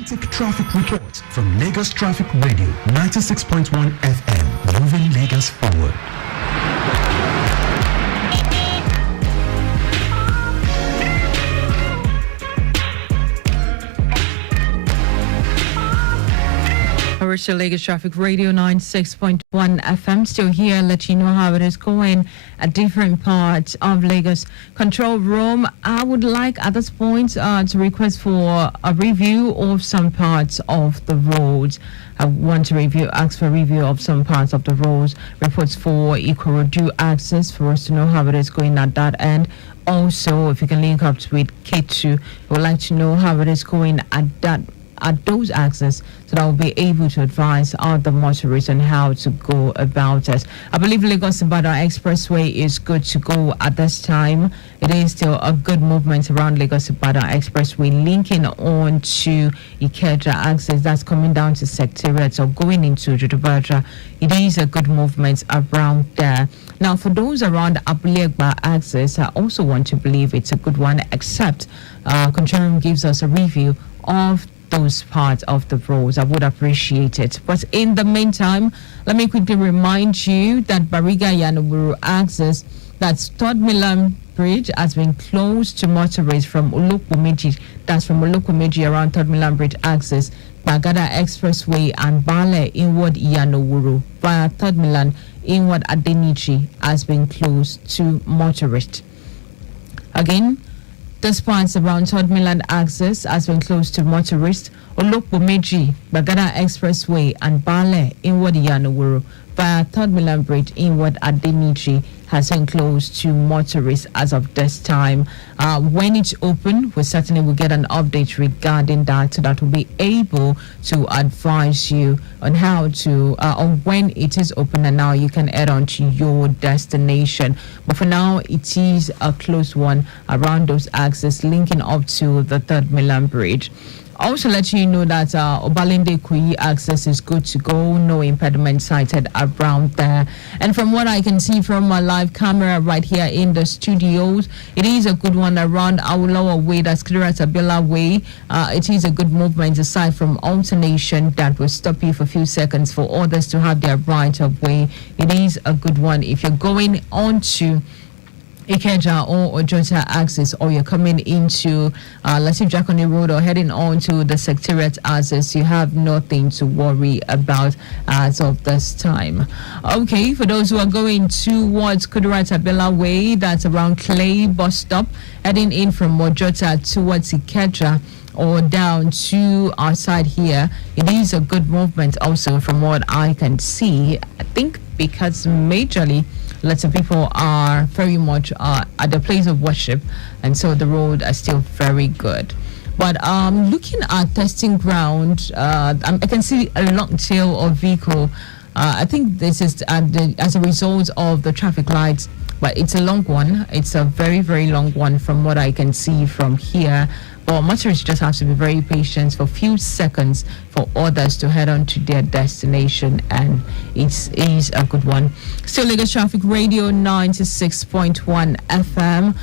Authentic traffic report from Lagos Traffic Radio 96.1 FM, moving Lagos forward. Original Lagos Traffic Radio 96.1 FM. Still here, let you know how it is going at different parts of Lagos control room. I would like at this point to request for a review of some parts of the roads. I want to ask for a review of some parts of the roads. Reports for Ikorodu access for us to know how it is going at that end. Also, if you can link up with K2, I would like to know how it is going at those access, so that I will be able to advise other motorists on how to go about it. I believe Lagos-Ibadan Expressway is good to go at this time. It is still a good movement around Lagos-Ibadan Expressway, linking on to Ikeja access that's coming down to Secretariat or going into Jodobadra. It is a good movement around there. Now, for those around Abulegba access, I also want to believe it's a good one, except Control Room gives us a review of those parts of the roads. I would appreciate it. But in the meantime, let me quickly remind you that Bariga Yanuburu access, that's 3rd Milan Bridge, has been closed to motorists from Olokumeji. That's from Olokumeji around 3rd Milan Bridge access, Bagada Expressway and Bale inward Yanuburu via 3rd Milan inward Adenichi has been closed to motorists. Again, this part around 3rd Milan access has been closed to motorists. Olokbomeji, Bagada Expressway and Bale inward Yanowuru via 3rd Milan Bridge inward Adenichi has been closed to motorists as of this time. When it's open, we certainly will get an update regarding that, so that we'll be able to advise you on how to, on when it is open, and now you can head on to your destination. But for now, it is a close one around those axes linking up to the 3rd Milan Bridge. Also let you know that Obalende Kuyi access is good to go, no impediment cited around there. And from what I can see from my live camera right here in the studios, it is a good one around Awolowo Way, that's Abiola Way. It is a good movement aside from alternation that will stop you for a few seconds for others to have their right of way. It is a good one if you're going on to Ikeja or Ojota access, or you're coming into Latif Jaconi Road or heading on to the Secretariat access. You have nothing to worry about as of this time. Okay, for those who are going towards Kudirat Abela Way, that's around Clay bus stop, heading in from Ojota towards Ikeja or down to our side here, it is a good movement also from what I can see. I think because majorly lots of people are very much at the place of worship, and so the road are still very good. But looking at testing ground, I can see a long tail of vehicle. I think this is as a result of the traffic lights, but it's a long one. It's a very, very long one from what I can see from here. But motorists just have to be very patient for a few seconds for others to head on to their destination, and it is a good one. Still Lagos Traffic Radio 96.1 FM.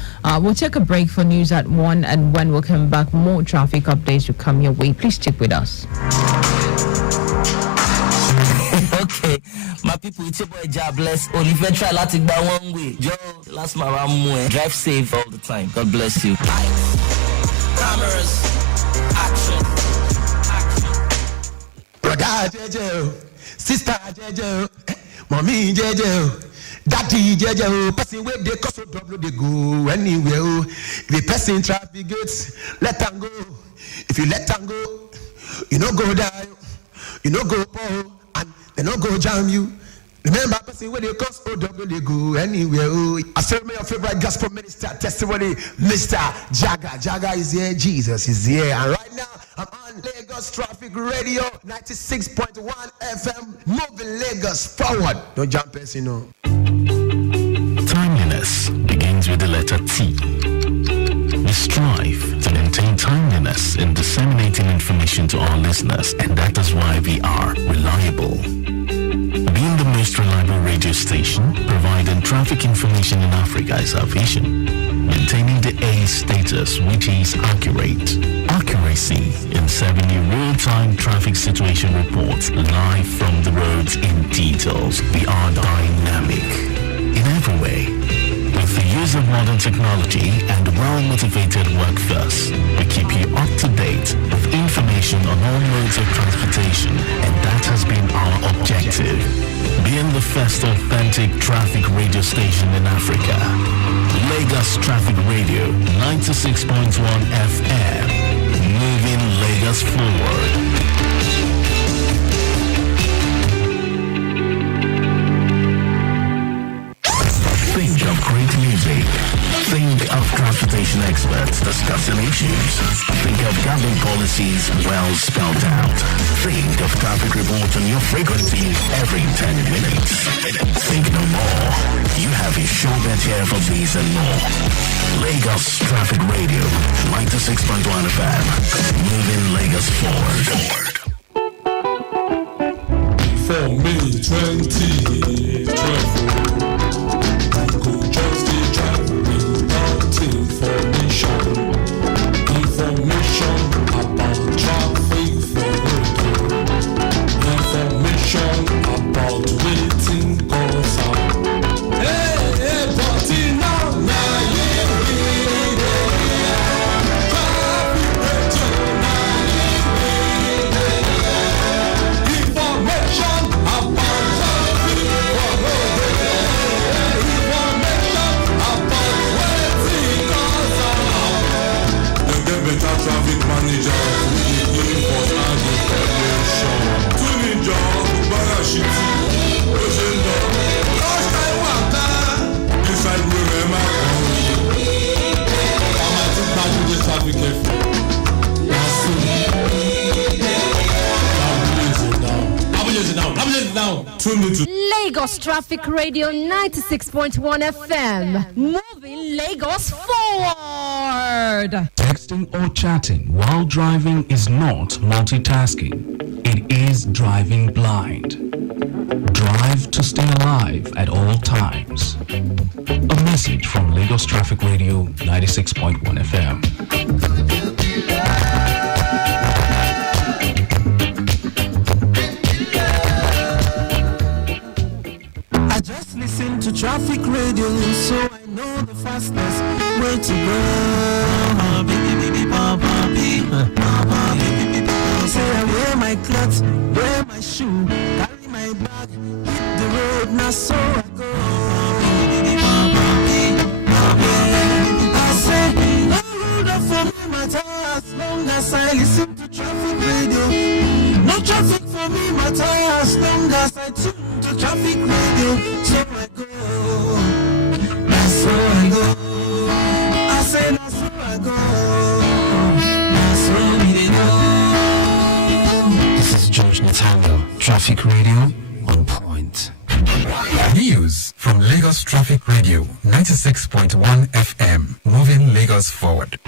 We'll take a break for news at 1, and when we'll come back, more traffic updates will come your way. Please stick with us. Okay, my people, it's your boy Jobless. Only if you try to go one way, Joe, last my ram, drive safe all the time. God bless you. Cameras, action. Brother Jejo, sister Jejo, mommy Jejo, daddy Jejo, person where they cause so double they go anywhere. If the person traffic gates, let them go. If you let them go, you no go die, you no go poor, and they no go jam you. Remember, person where they cause so double they go anywhere. I serve my favorite gospel minister testimony, Mr. Jaga. Jaga is here, Jesus is here, and right now I'm on Lagos Traffic Radio 96.1 FM, moving Lagos forward. Don't jump us, you know. Timeliness begins with the letter T. We strive to maintain timeliness in disseminating information to our listeners, and that is why we are reliable. Being the most reliable radio station, providing traffic information in Africa is our vision. Maintaining the A status, which is accurate. Accurate NYC in serving you real-time traffic situation reports live from the roads in details. We are dynamic in every way. With the use of modern technology and well-motivated workforce, we keep you up to date with information on all modes of transportation, and that has been our objective. Being the first authentic traffic radio station in Africa, Lagos Traffic Radio 96.1 FM, moving Lagos forward. Think of great music. Think of transportation experts discussing issues. Think of government policies well spelled out. Think of traffic reports on your frequency every 10 minutes. Think no more. You have a show bet here for these and more. Lagos Traffic Radio 96.1 FM. Moving Lagos forward. For me, 2012. Information about traffic for road. Information about waiting cars out. Hey, but now you read traffic radio. Information about traffic for road. Information about waiting cars out. Better traffic manager with important information. Tuninja, Barashiti, Ojendo, last time water, inside where am I going? I'm traffic careful. Now. Tune into Lagos Traffic Radio 96.1 FM. Moving Lagos forward. Texting or chatting while driving is not multitasking. It is driving blind. Drive to stay alive at all times. A message from Lagos Traffic Radio 96.1 FM. I just listen to traffic radio, so I know the fastest way to go. Say I wear my clothes, wear my shoe, carry my bag, hit the road, now so I go. I say, no hold up for me, matter as long as I listen to traffic radio. No traffic for me, matter as long as I tune to traffic radio. So I go, that's so I go. I say that's so I go, that's so we go. This is George Nathaniel, Traffic Radio on point. News from Lagos Traffic Radio 96.1 FM, moving Lagos forward.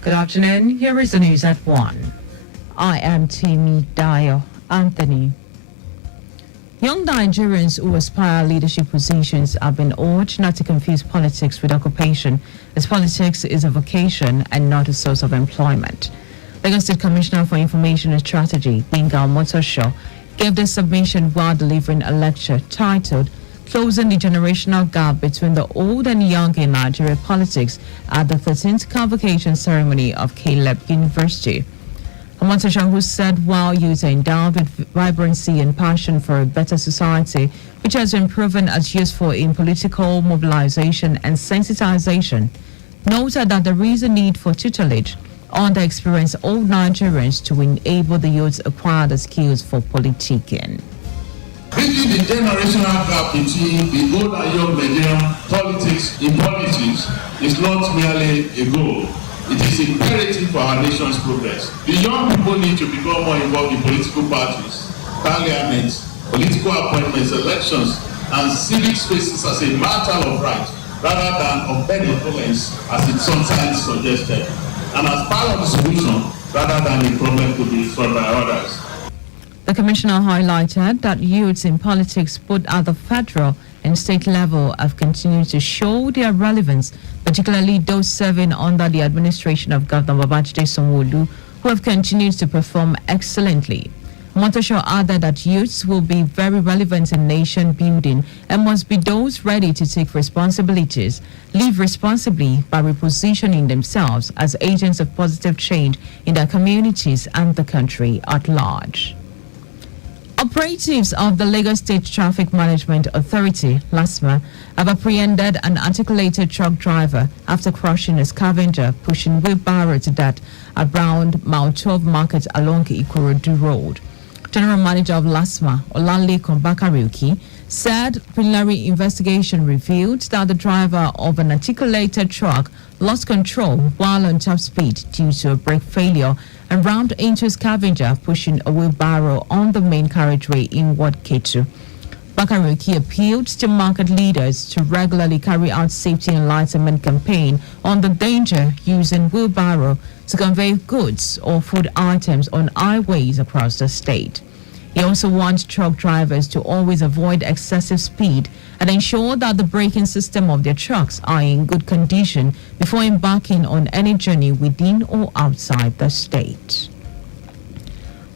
Good afternoon. Here is the news at 1. I am Timi Dayo Anthony. Young Nigerians who aspire leadership positions have been urged not to confuse politics with occupation, as politics is a vocation and not a source of employment. Lagos State Commissioner for Information and Strategy, Bengal Motosho, gave this submission while delivering a lecture titled Closing the Generational Gap Between the Old and Young in Nigeria Politics at the 13th Convocation Ceremony of Caleb University. Motosho, who said while youth are endowed with vibrancy and passion for a better society, which has been proven as useful in political mobilization and sensitization, noted that there is a need for tutelage on the experienced old Nigerians to enable the youth acquire the skills for politicking. Bridging the generational gap between the old and young Nigerian politics in politics is not merely a goal. It is imperative for our nation's progress. The young people need to become more involved in political parties, parliaments, political appointments, elections, and civic spaces as a matter of right, rather than of bad influence, as it sometimes suggested, and as part of the solution, rather than the problem to be solved by others. The commissioner highlighted that youths in politics, both at the federal and state level, have continued to show their relevance, particularly those serving under the administration of Governor Babajide Sanwo-Olu, who have continued to perform excellently. Motosho added that youths will be very relevant in nation building and must be those ready to take responsibilities, live responsibly by repositioning themselves as agents of positive change in their communities and the country at large. Operatives of the Lagos State Traffic Management Authority, LASMA, have apprehended an articulated truck driver after crushing a scavenger pushing wheelbarrow to death around Mile 12 Market along Ikorodu Road. General Manager of LASMA, Olanlekan Bakariuki, said preliminary investigation revealed that the driver of an articulated truck lost control while on top speed due to a brake failure and rammed into a scavenger pushing a wheelbarrow on the main carriageway in Ward K2. Bakariuki appealed to market leaders to regularly carry out safety enlightenment campaign on the danger using wheelbarrow to convey goods or food items on highways across the state. He also wants truck drivers to always avoid excessive speed and ensure that the braking system of their trucks are in good condition before embarking on any journey within or outside the state.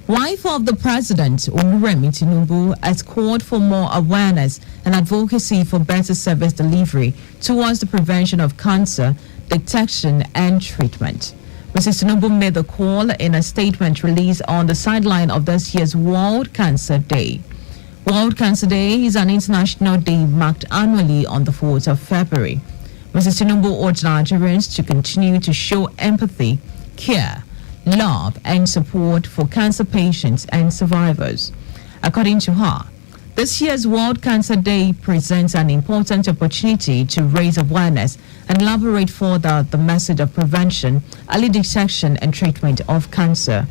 Wife of the President, Oluremi Tinubu, has called for more awareness and advocacy for better service delivery towards the prevention of cancer, detection and treatment. Mrs. Tinubu made the call in a statement released on the sideline of this year's World Cancer Day. World Cancer Day is an international day marked annually on the 4th of February. Mrs. Tinubu urged Nigerians to continue to show empathy, care, love, and support for cancer patients and survivors. According to her, this year's World Cancer Day presents an important opportunity to raise awareness and elaborate further the message of prevention, early detection, and treatment of cancer.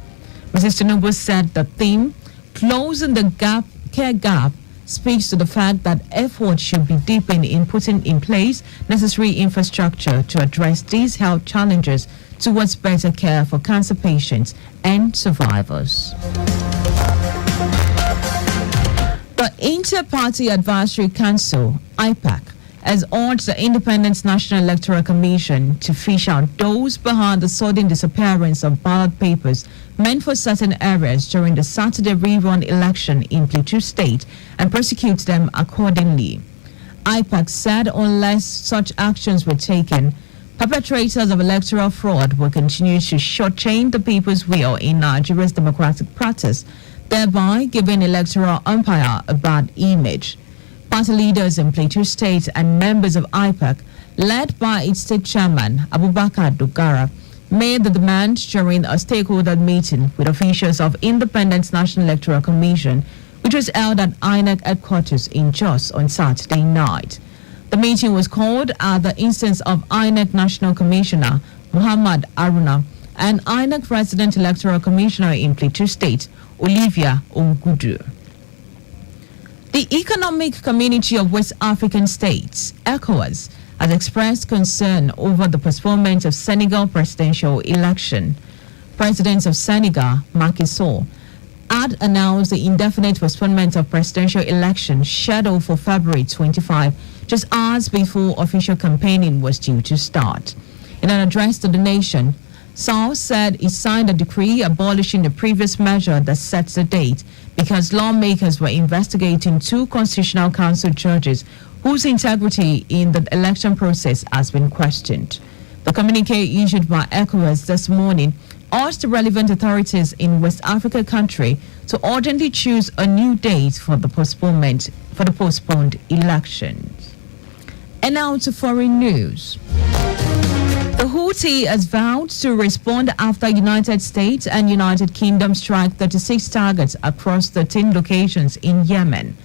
Mrs. Tinubu said the theme, Closing the Care Gap, speaks to the fact that effort should be deepened in putting in place necessary infrastructure to address these health challenges towards better care for cancer patients and survivors. The Inter-Party Advisory Council, IPAC, has urged the Independent National Electoral Commission to fish out those behind the sudden disappearance of ballot papers meant for certain areas during the Saturday rerun election in Plateau State and prosecute them accordingly. IPAC said unless such actions were taken, perpetrators of electoral fraud will continue to shortchange the people's will in Nigeria's democratic practice, thereby giving electoral umpire a bad image. Party leaders in Plateau State and members of IPAC, led by its state chairman, Abubakar Dogara, made the demand during a stakeholder meeting with officials of Independent National Electoral Commission, which was held at INEC headquarters in Jos on Saturday night. The meeting was called at the instance of INEC National Commissioner Muhammad Aruna and INEC Resident Electoral Commissioner in Plateau State, Olivia Ongudu. The Economic Community of West African States, ECOWAS, has expressed concern over the postponement of Senegal presidential election. President of Senegal, Macky Sall, had announced the indefinite postponement of presidential election scheduled for February 25, just hours before official campaigning was due to start. In an address to the nation, Sall said he signed a decree abolishing the previous measure that sets the date because lawmakers were investigating two Constitutional Council judges whose integrity in the election process has been questioned. The communique issued by ECOWAS this morning urged the relevant authorities in West Africa country to urgently choose a new date for the postponed elections. And now to foreign news. The Houthi has vowed to respond after United States and United Kingdom strike 36 targets across 13 locations in Yemen.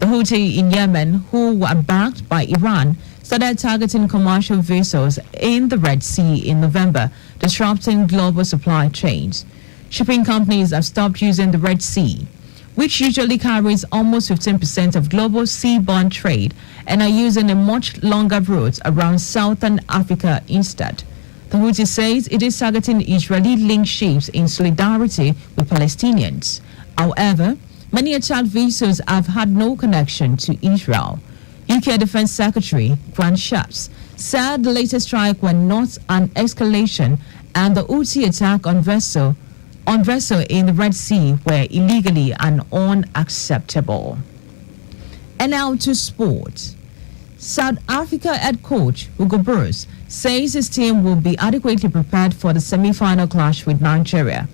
The Houthi in Yemen, who were backed by Iran, started targeting commercial vessels in the Red Sea in November, disrupting global supply chains. Shipping companies have stopped using the Red Sea, which usually carries almost 15% of global seaborne trade, and are using a much longer route around southern Africa instead. The Houthi says it is targeting Israeli-linked ships in solidarity with Palestinians. However, many attacked vessels have had no connection to Israel. UK Defense Secretary Grant Shapps said the latest strike was not an escalation, and the Houthi attack on vessel in the Red Sea were illegally and unacceptable. And now to sport. South Africa head coach Hugo Broos says his team will be adequately prepared for the semi-final clash with Nigeria.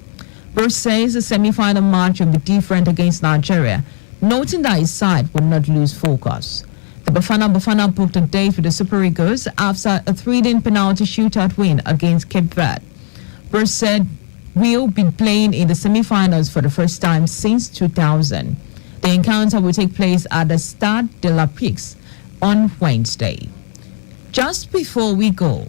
Broos says the semi-final match will be different against Nigeria, noting that his side will not lose focus. The Bafana booked a date with the Super Eagles after a 3-0 penalty shootout win against Cape Verde. Broos said we'll be playing in the semi-finals for the first time since 2000. The encounter will take place at the Stade de la Paix on Wednesday. Just before we go,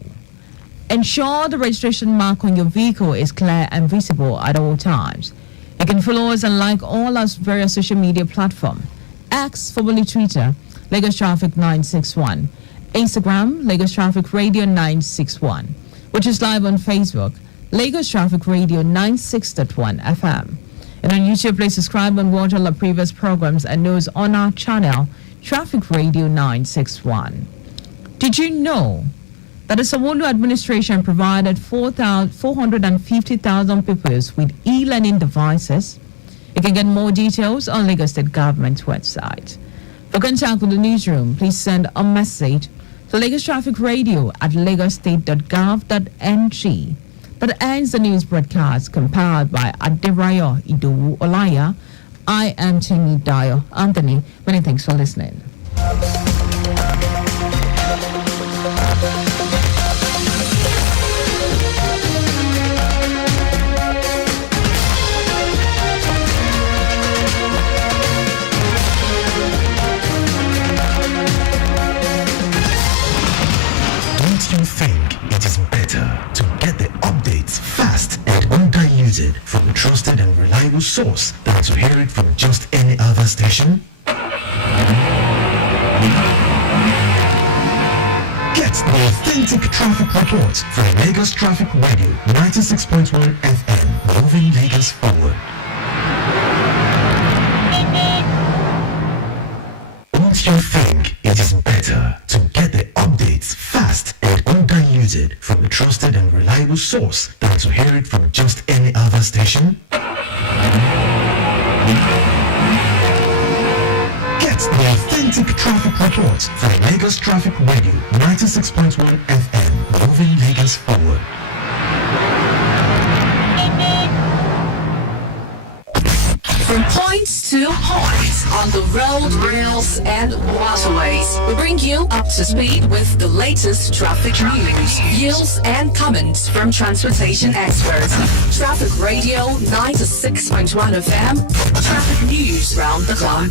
ensure the registration mark on your vehicle is clear and visible at all times. You can follow us and like all our various social media platforms. X, formerly Twitter, Lagos Traffic 961. Instagram, Lagos Traffic Radio 961. Which is live on Facebook, Lagos Traffic Radio 96.1 FM. And on YouTube, please subscribe and watch all our previous programs and news on our channel, Traffic Radio 961. Did you know that the Sanwo-Olu administration provided 450,000 pupils with e-learning devices? You can get more details on Lagos State Government website. For contact with the newsroom, please send a message to Lagos Traffic Radio at lagosstate.gov.ng. That ends the news broadcast compiled by Aderayo Idowu Olaya. I am Tini Dayo Anthony. Many thanks for listening. Don't you think it is better to get the updates fast and undiluted from a trusted and reliable source than to hear it from just any other station? Get the authentic traffic report from Lagos Traffic Radio 96.1 FM, moving Lagos forward. Don't you think it is better to get the updates fast and undiluted from a trusted and reliable source than to hear it from just any other station? Get the authentic traffic report from Lagos Traffic Radio 96.1 FM, moving Lagos forward. From point to point on the road, rails, and waterways, we bring you up to speed with the latest traffic news, views, and comments from transportation experts. Traffic Radio 96.1 FM. Traffic news round the clock.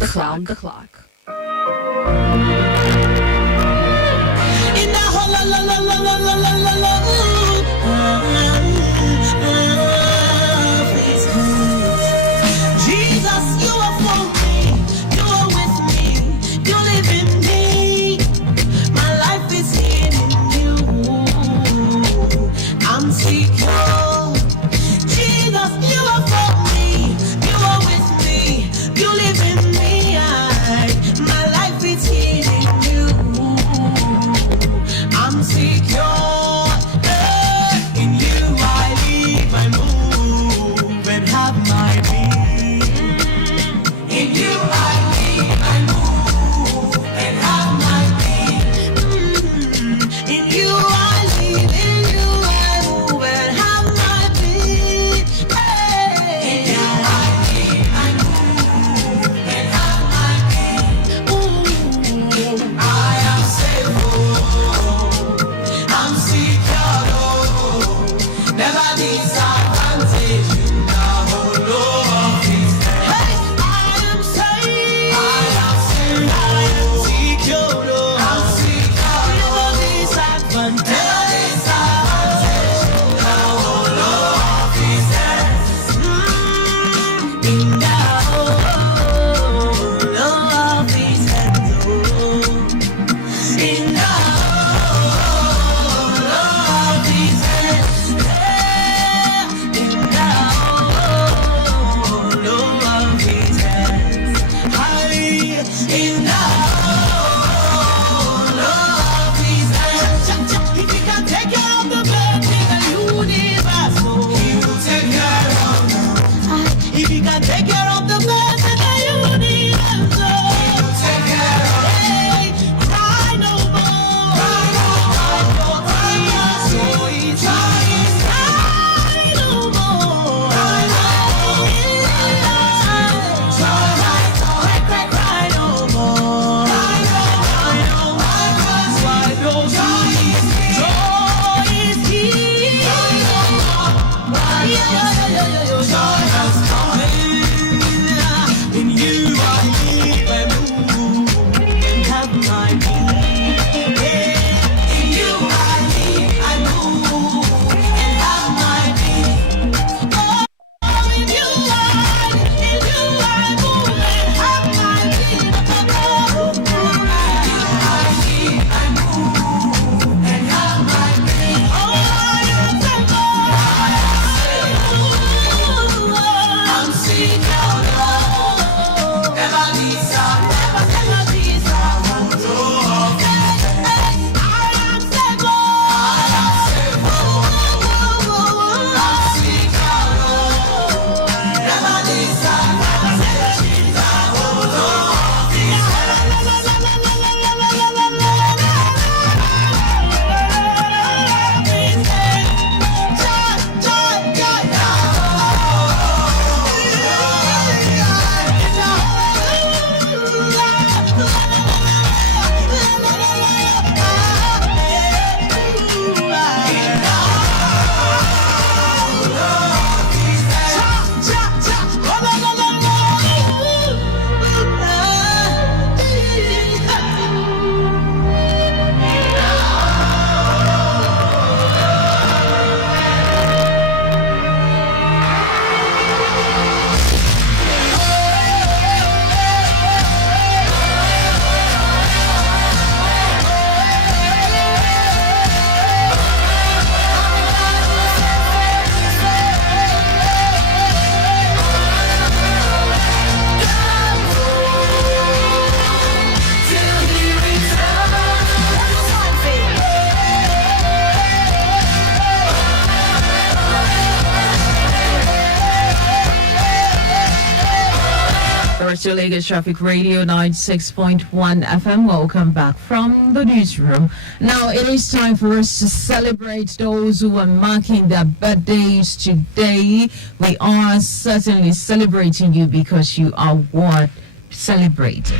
to Lagos Traffic Radio 96.1 FM. Welcome back from the newsroom. Now it is time for us to celebrate those who are marking their birthdays today. We are certainly celebrating you because you are worth celebrated.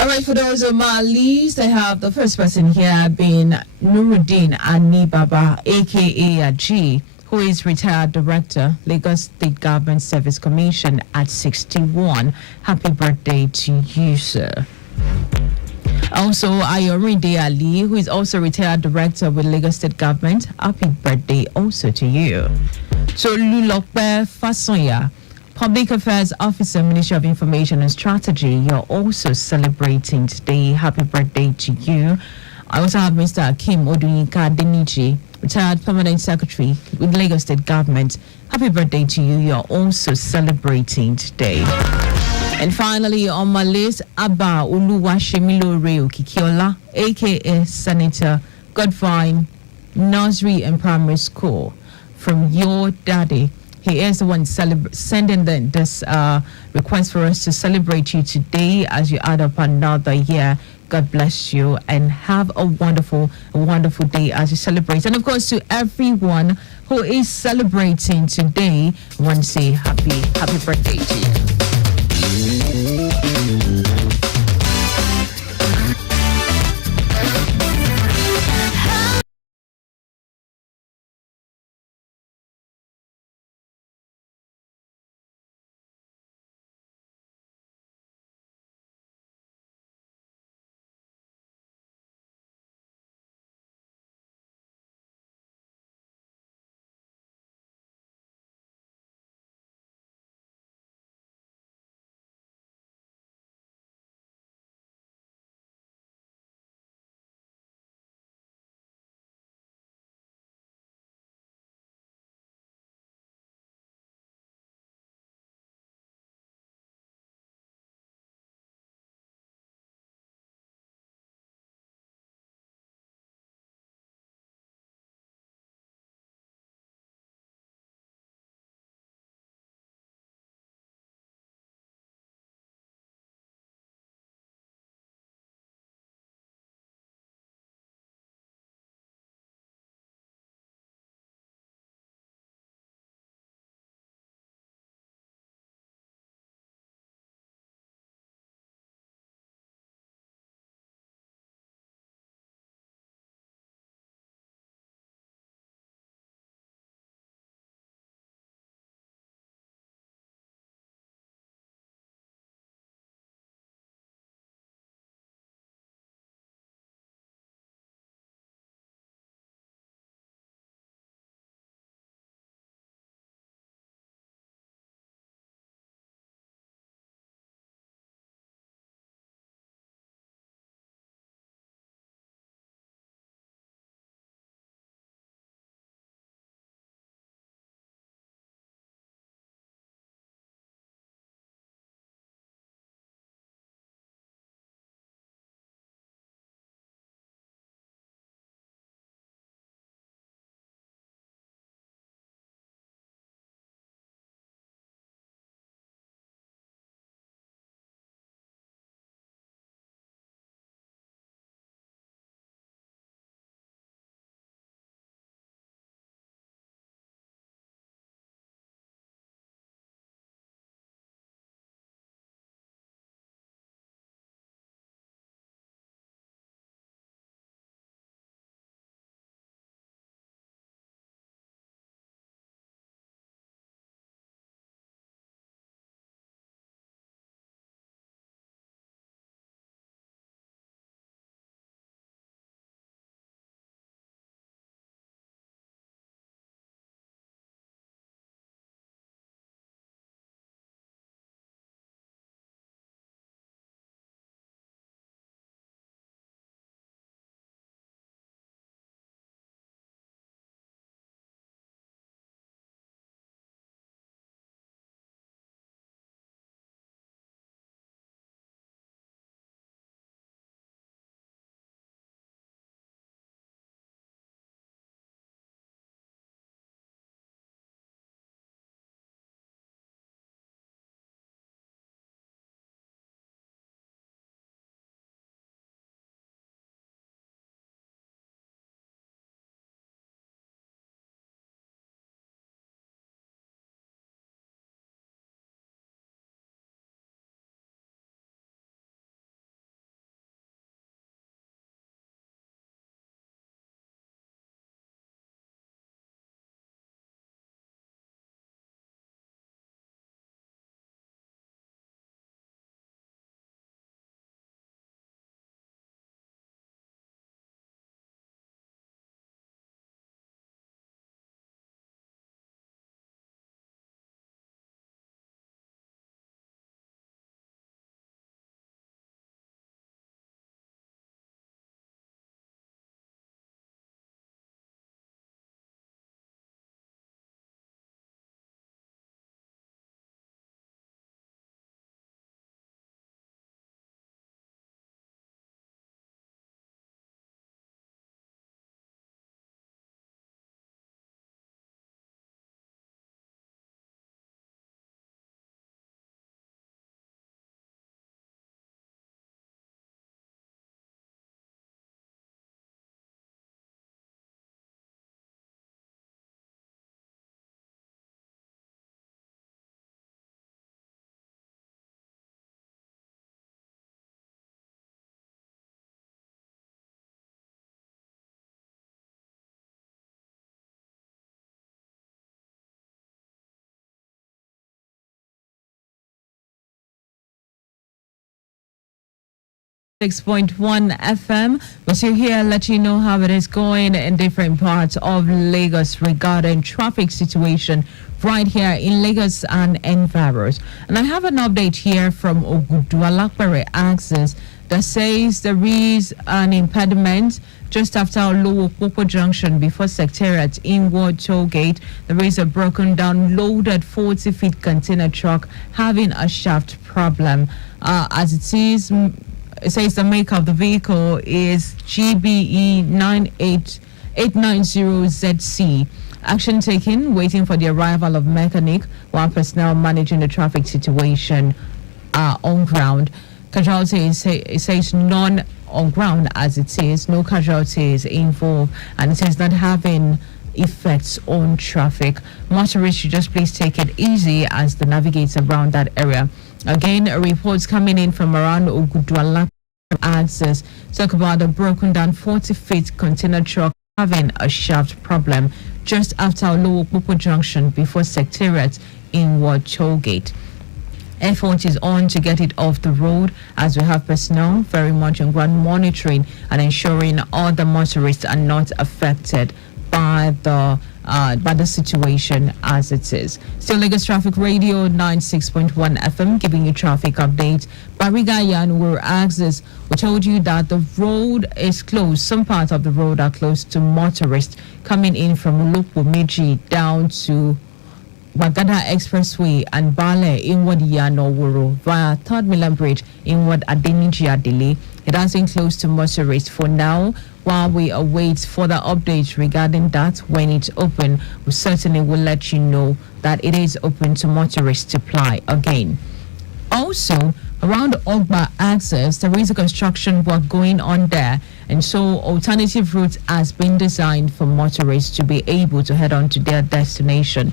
All right, for those of my list, I have the first person here being Nuruddin Anibaba, aka Aji, who is retired director, Lagos State Government Service Commission at 61. Happy birthday to you, sir. Also, Ayorinde Ali, who is also retired director with Lagos State Government. Happy birthday also to you. So, Lulope Fasoya, Public Affairs Officer, Ministry of Information and Strategy, you're also celebrating today. Happy birthday to you. I also have Mr. Akim Oduyinka Denichi, retired Permanent Secretary with Lagos State Government. Happy birthday to you. You're also celebrating today. And finally, on my list, Abba Oluwashemilore Okikiola, aka Senator Godfine, Nursery and Primary School, from your daddy. He is the one sending this request for us to celebrate you today as you add up another year. God bless you and have a wonderful day as you celebrate. And of course, to everyone who is celebrating today, I want to say happy birthday to you. 6.1 FM. We're still here let you know how it is going in different parts of Lagos regarding traffic situation right here in Lagos and environs. And I have an update here from Ogudualapere Access that says there is an impediment just after Lowo Popo Junction before Secretariat Inward Toll Gate. There is a broken down loaded 40-feet container truck having a shaft problem. As it says the make of the vehicle is GBE 98890ZC. Action taken, waiting for the arrival of mechanic while personnel managing the traffic situation are on ground. Casualties, it says none on ground as it says, no casualties involved, and it is not having effects on traffic. Motorists should just please take it easy as they navigate around that area. Again, reports coming in from around Oguduala Access talk about a broken down 40-feet container truck having a shaft problem just after Lowo Popo Junction before Secretariat Inward Toll Gate. Effort is on to get it off the road as we have personnel very much on ground monitoring and ensuring all the motorists are not affected by the situation as it is. Still Lagos Traffic Radio 96.1 FM giving you traffic updates. Barigaya and Wuru Access, we told you that the road is closed. Some parts of the road are closed to motorists coming in from Ulupu Meji down to Bagada Expressway and Bale inward Yano Wuru via 3rd Milan Bridge inward Adeniji Adele. It has been closed to motorists for now while we await further updates regarding that. When it's open, we certainly will let you know that it is open to motorists to ply again. Also, around Ogba Access, there is a construction work going on there, and so alternative routes has been designed for motorists to be able to head on to their destination.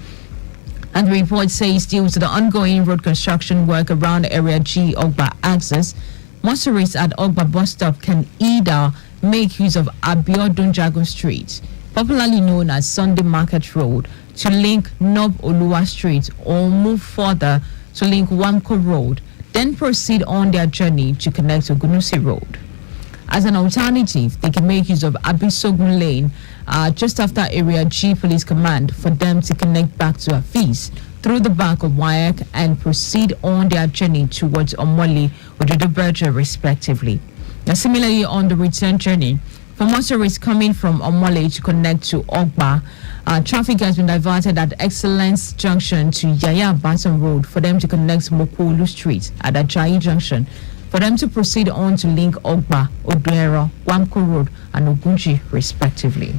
And the report says due to the ongoing road construction work around Area G Ogba Access, motorists at Ogba bus stop can either make use of Abiodun Jagun Street, popularly known as Sunday Market Road, to link Nob Oluwa Street, or move further to link Wamko Road, then proceed on their journey to connect to Gunusi Road. As an alternative, they can make use of Abisogun Lane just after Area G Police Command for them to connect back to Afis through the back of Wayak and proceed on their journey towards Omoli or Dodoberger respectively. Now, similarly, on the return journey, for motorists coming from Omole to connect to Ogba, traffic has been diverted at Excellence Junction to Yaya Baton Road for them to connect Mokolu Street at Ajayi Junction, for them to proceed on to link Ogba, Oduero, Wamko Road, and Ogunji respectively.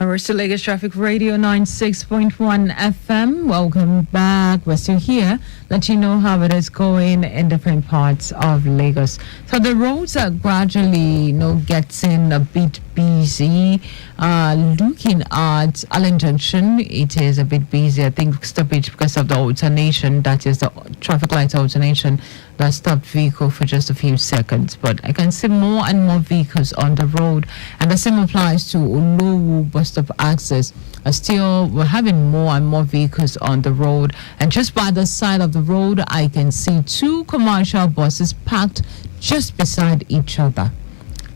We're still Lagos Traffic Radio 96.1 FM. Welcome back. We're still here. Let you know how it is going in different parts of Lagos. So the roads are gradually, getting a bit busy. Looking at Allen Junction, it is a bit busy. I think stoppage because of the alternation, that is the traffic light alternation that stopped vehicle for just a few seconds. But I can see more and more vehicles on the road, and the same applies to Olowu bus stop access. We're having more and more vehicles on the road, and just by the side of the road, I can see two commercial buses parked just beside each other,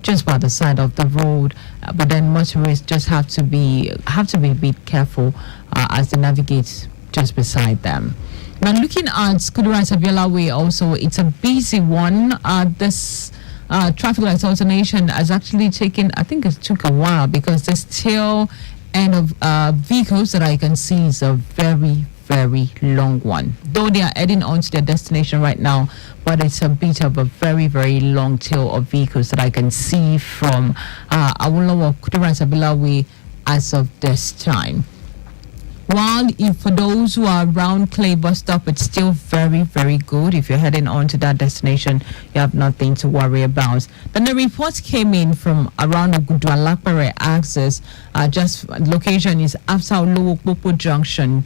just by the side of the road. But then motorists just have to be a bit careful as they navigate just beside them. Now, looking at Kudura Sabiola Way, also it's a busy one. This traffic light alternation has actually taken, I think it took a while, because the tail end of vehicles that I can see is a very, very long one. Though they are heading on to their destination right now, but it's a bit of a very, very long tail of vehicles that I can see from Awolowo Kudura Sabiola Way as of this time. While if for those who are around Clay bus stop, it's still very, very good. If you're heading on to that destination, you have nothing to worry about. Then the report came in from around Ogudualapere access. Just location is after Olowo Junction,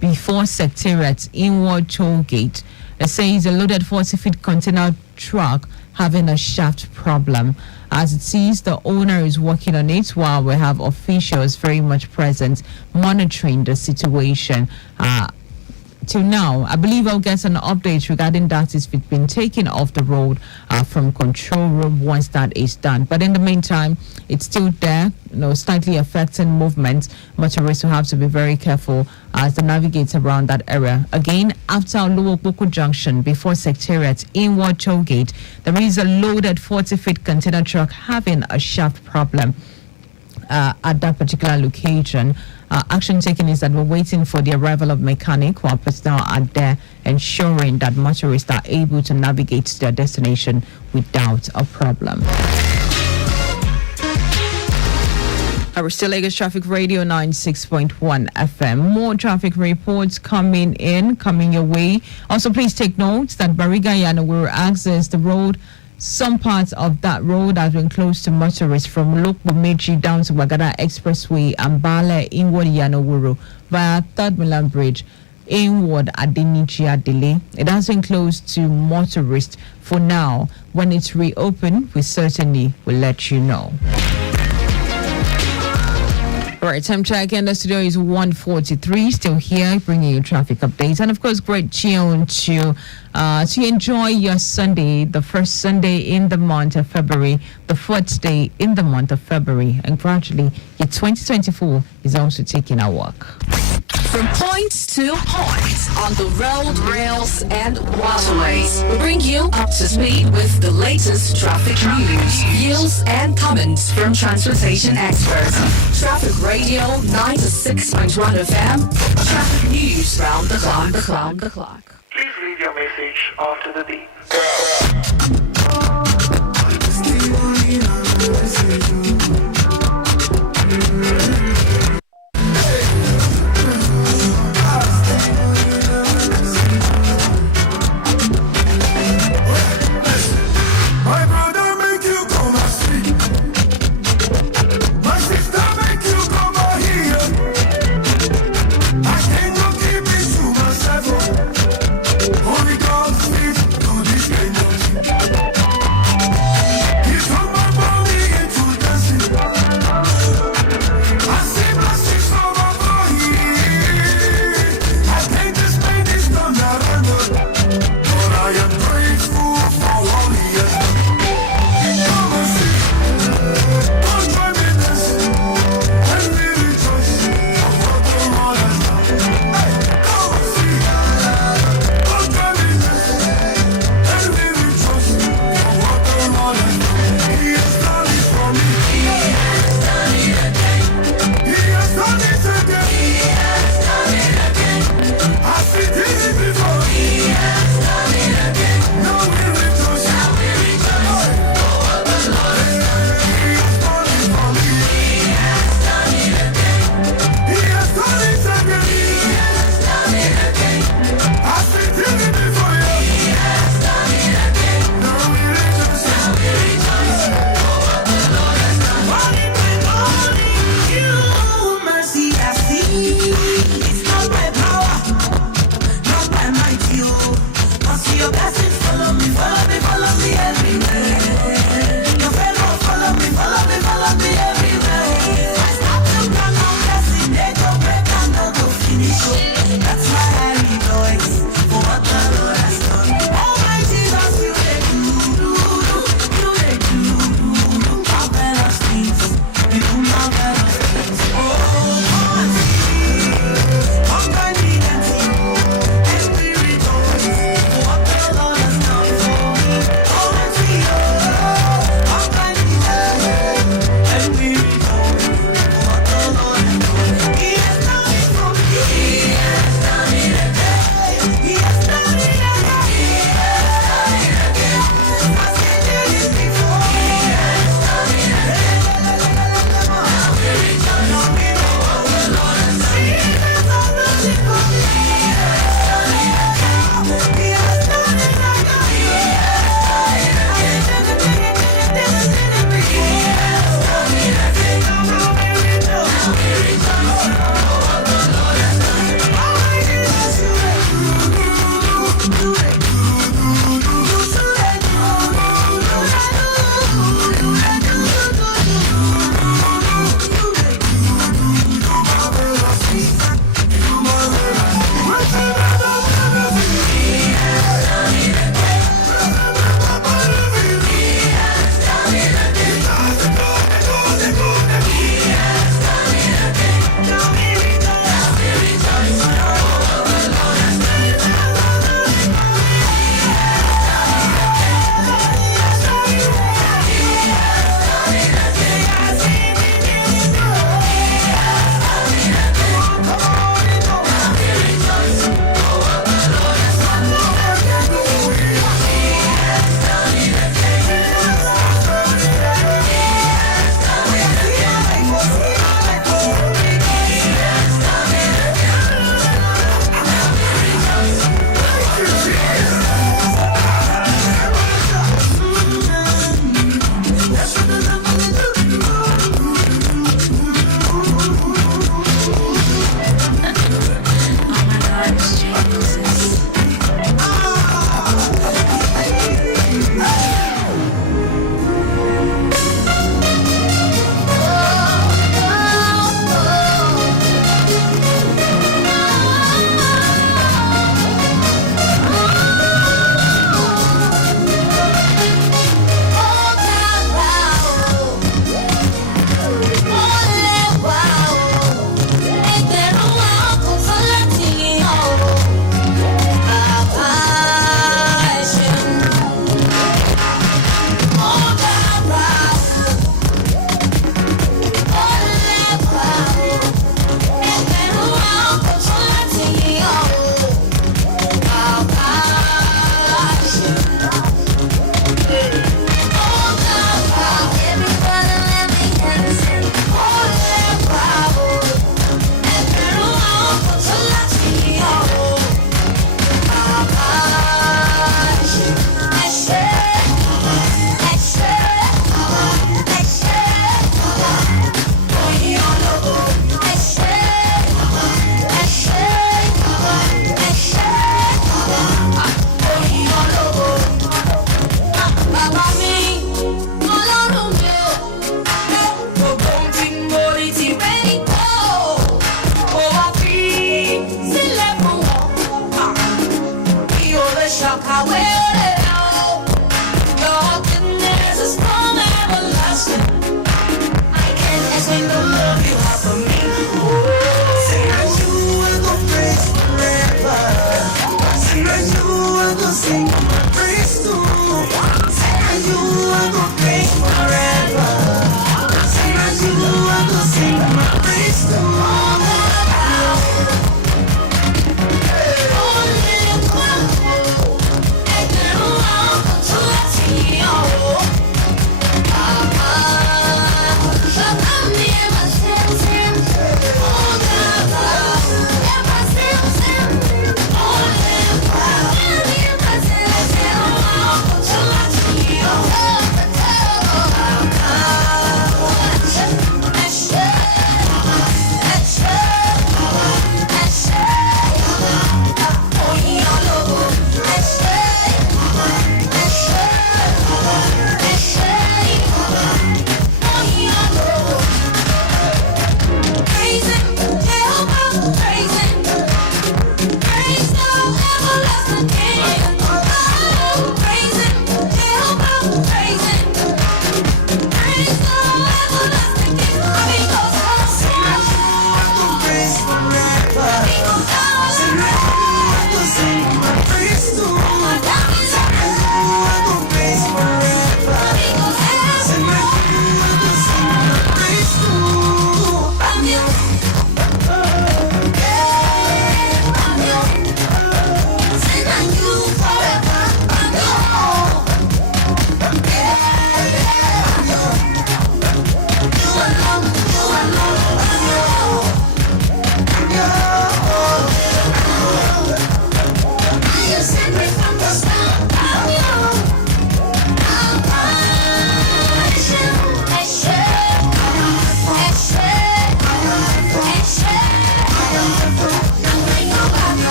before Secretariat, inward toll gate. It says a loaded 40-feet container truck having a shaft problem. As it sees, the owner is working on it, while we have officials very much present monitoring the situation. Till now, I believe I'll get an update regarding that if it's been taken off the road from control room once that is done. But in the meantime, it's still there, slightly affecting movement. Motorists will have to be very careful as they navigate around that area. Again, after Olowo Junction, before Secretariat, inward toll gate, there is a loaded 40-feet container truck having a shaft problem at that particular location. Action taken is that we're waiting for the arrival of mechanic, while personnel are there ensuring that motorists are able to navigate to their destination without a problem. We're still Lagos Traffic Radio 96.1 FM. More traffic reports coming your way. Also, please take note that Bariga Yanawuru access the road. Some parts of that road have been closed to motorists from Lokbomeji down to Wagada Expressway and Bale inward Yanawuru via 3rd Milan Bridge inward Adenichia delay. It has been closed to motorists for now. When it's reopened, we certainly will let you know. All right, time check in the studio is 1:43. Still here, bringing you traffic updates, and of course, great tune to enjoy your Sunday, the first Sunday in the month of February, the fourth day in the month of February, and gradually, your 2024 is also taking our work. From point to point on the road, rails, and waterways, we bring you up to speed with the latest traffic news, views, and comments from transportation experts. Traffic Radio 96.1 FM. Traffic news round the clock. Please leave your message after the beep. He took my body into the follow me everywhere. Your fellow follow me everywhere. I start to count on blessing, they go break and no go finish. That's why I rejoice for what the Lord has done. Oh my Jesus, you they do, marvelous things. You do marvelous things. Oh, come and see, come and be and see, and we rejoice for what the Lord has done for me. Come and see, oh.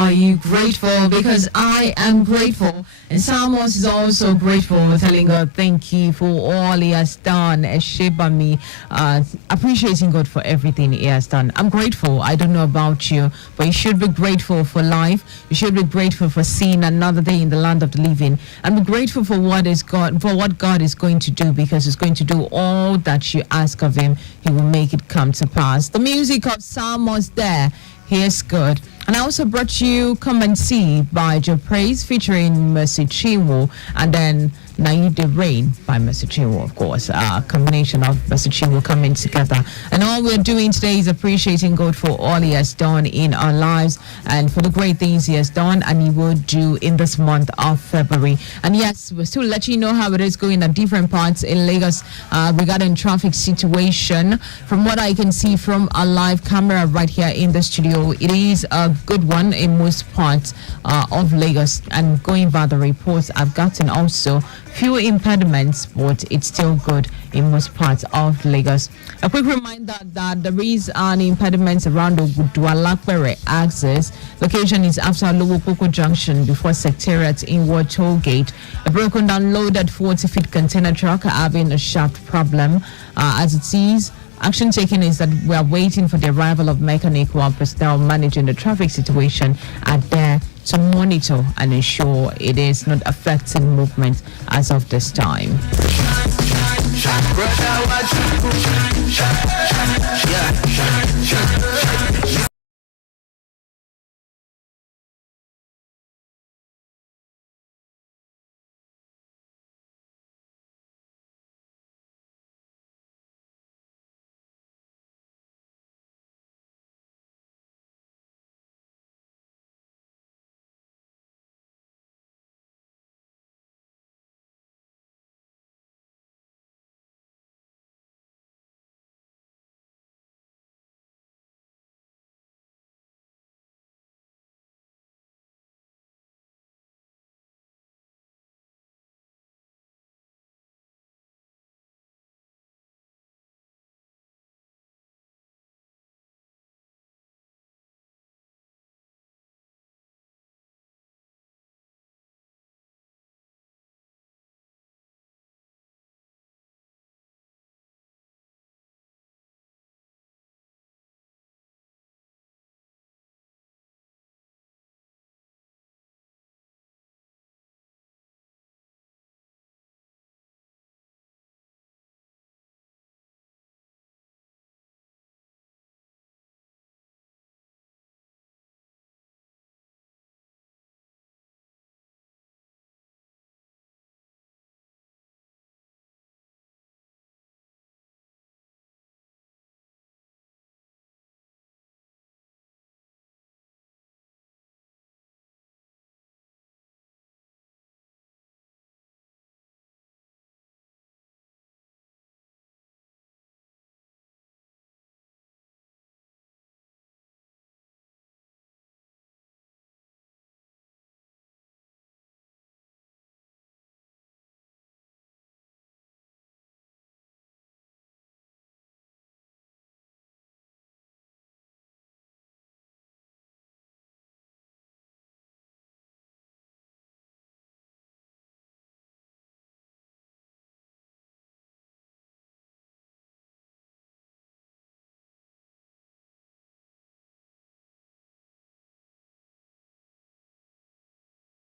are you grateful? Because I am grateful. And Samos is also grateful, telling God thank you for all he has done. Eshebami, appreciating God for everything he has done. I'm grateful. I don't know about you, but you should be grateful for life. You should be grateful for seeing another day in the land of the living. And be grateful for what God is going to do, because he's going to do all that you ask of him. He will make it come to pass. The music of Samos there. He is good. And I also brought you Come and See by Joe Praise featuring Mercy Chinwo, and then Naid the Rain by Mercy Chinwo, of course. A combination of Mercy Chinwo coming together. And all we're doing today is appreciating God for all he has done in our lives and for the great things he has done and he will do in this month of February. And yes, we're still letting you know how it is going at different parts in Lagos regarding traffic situation. From what I can see from a live camera right here in the studio, it is a good one in most parts of Lagos. And going by the reports I've gotten, also few impediments, but it's still good in most parts of Lagos. A quick reminder that there is an impediment around the Gudualakpere axis. Location is after Lowokoko Junction before Secretariat Inward Toll Gate. A broken down loaded 40-feet container truck having a shaft problem. As it sees, action taken is that we are waiting for the arrival of mechanic while personnel managing the traffic situation are there to monitor and ensure it is not affecting movement as of this time.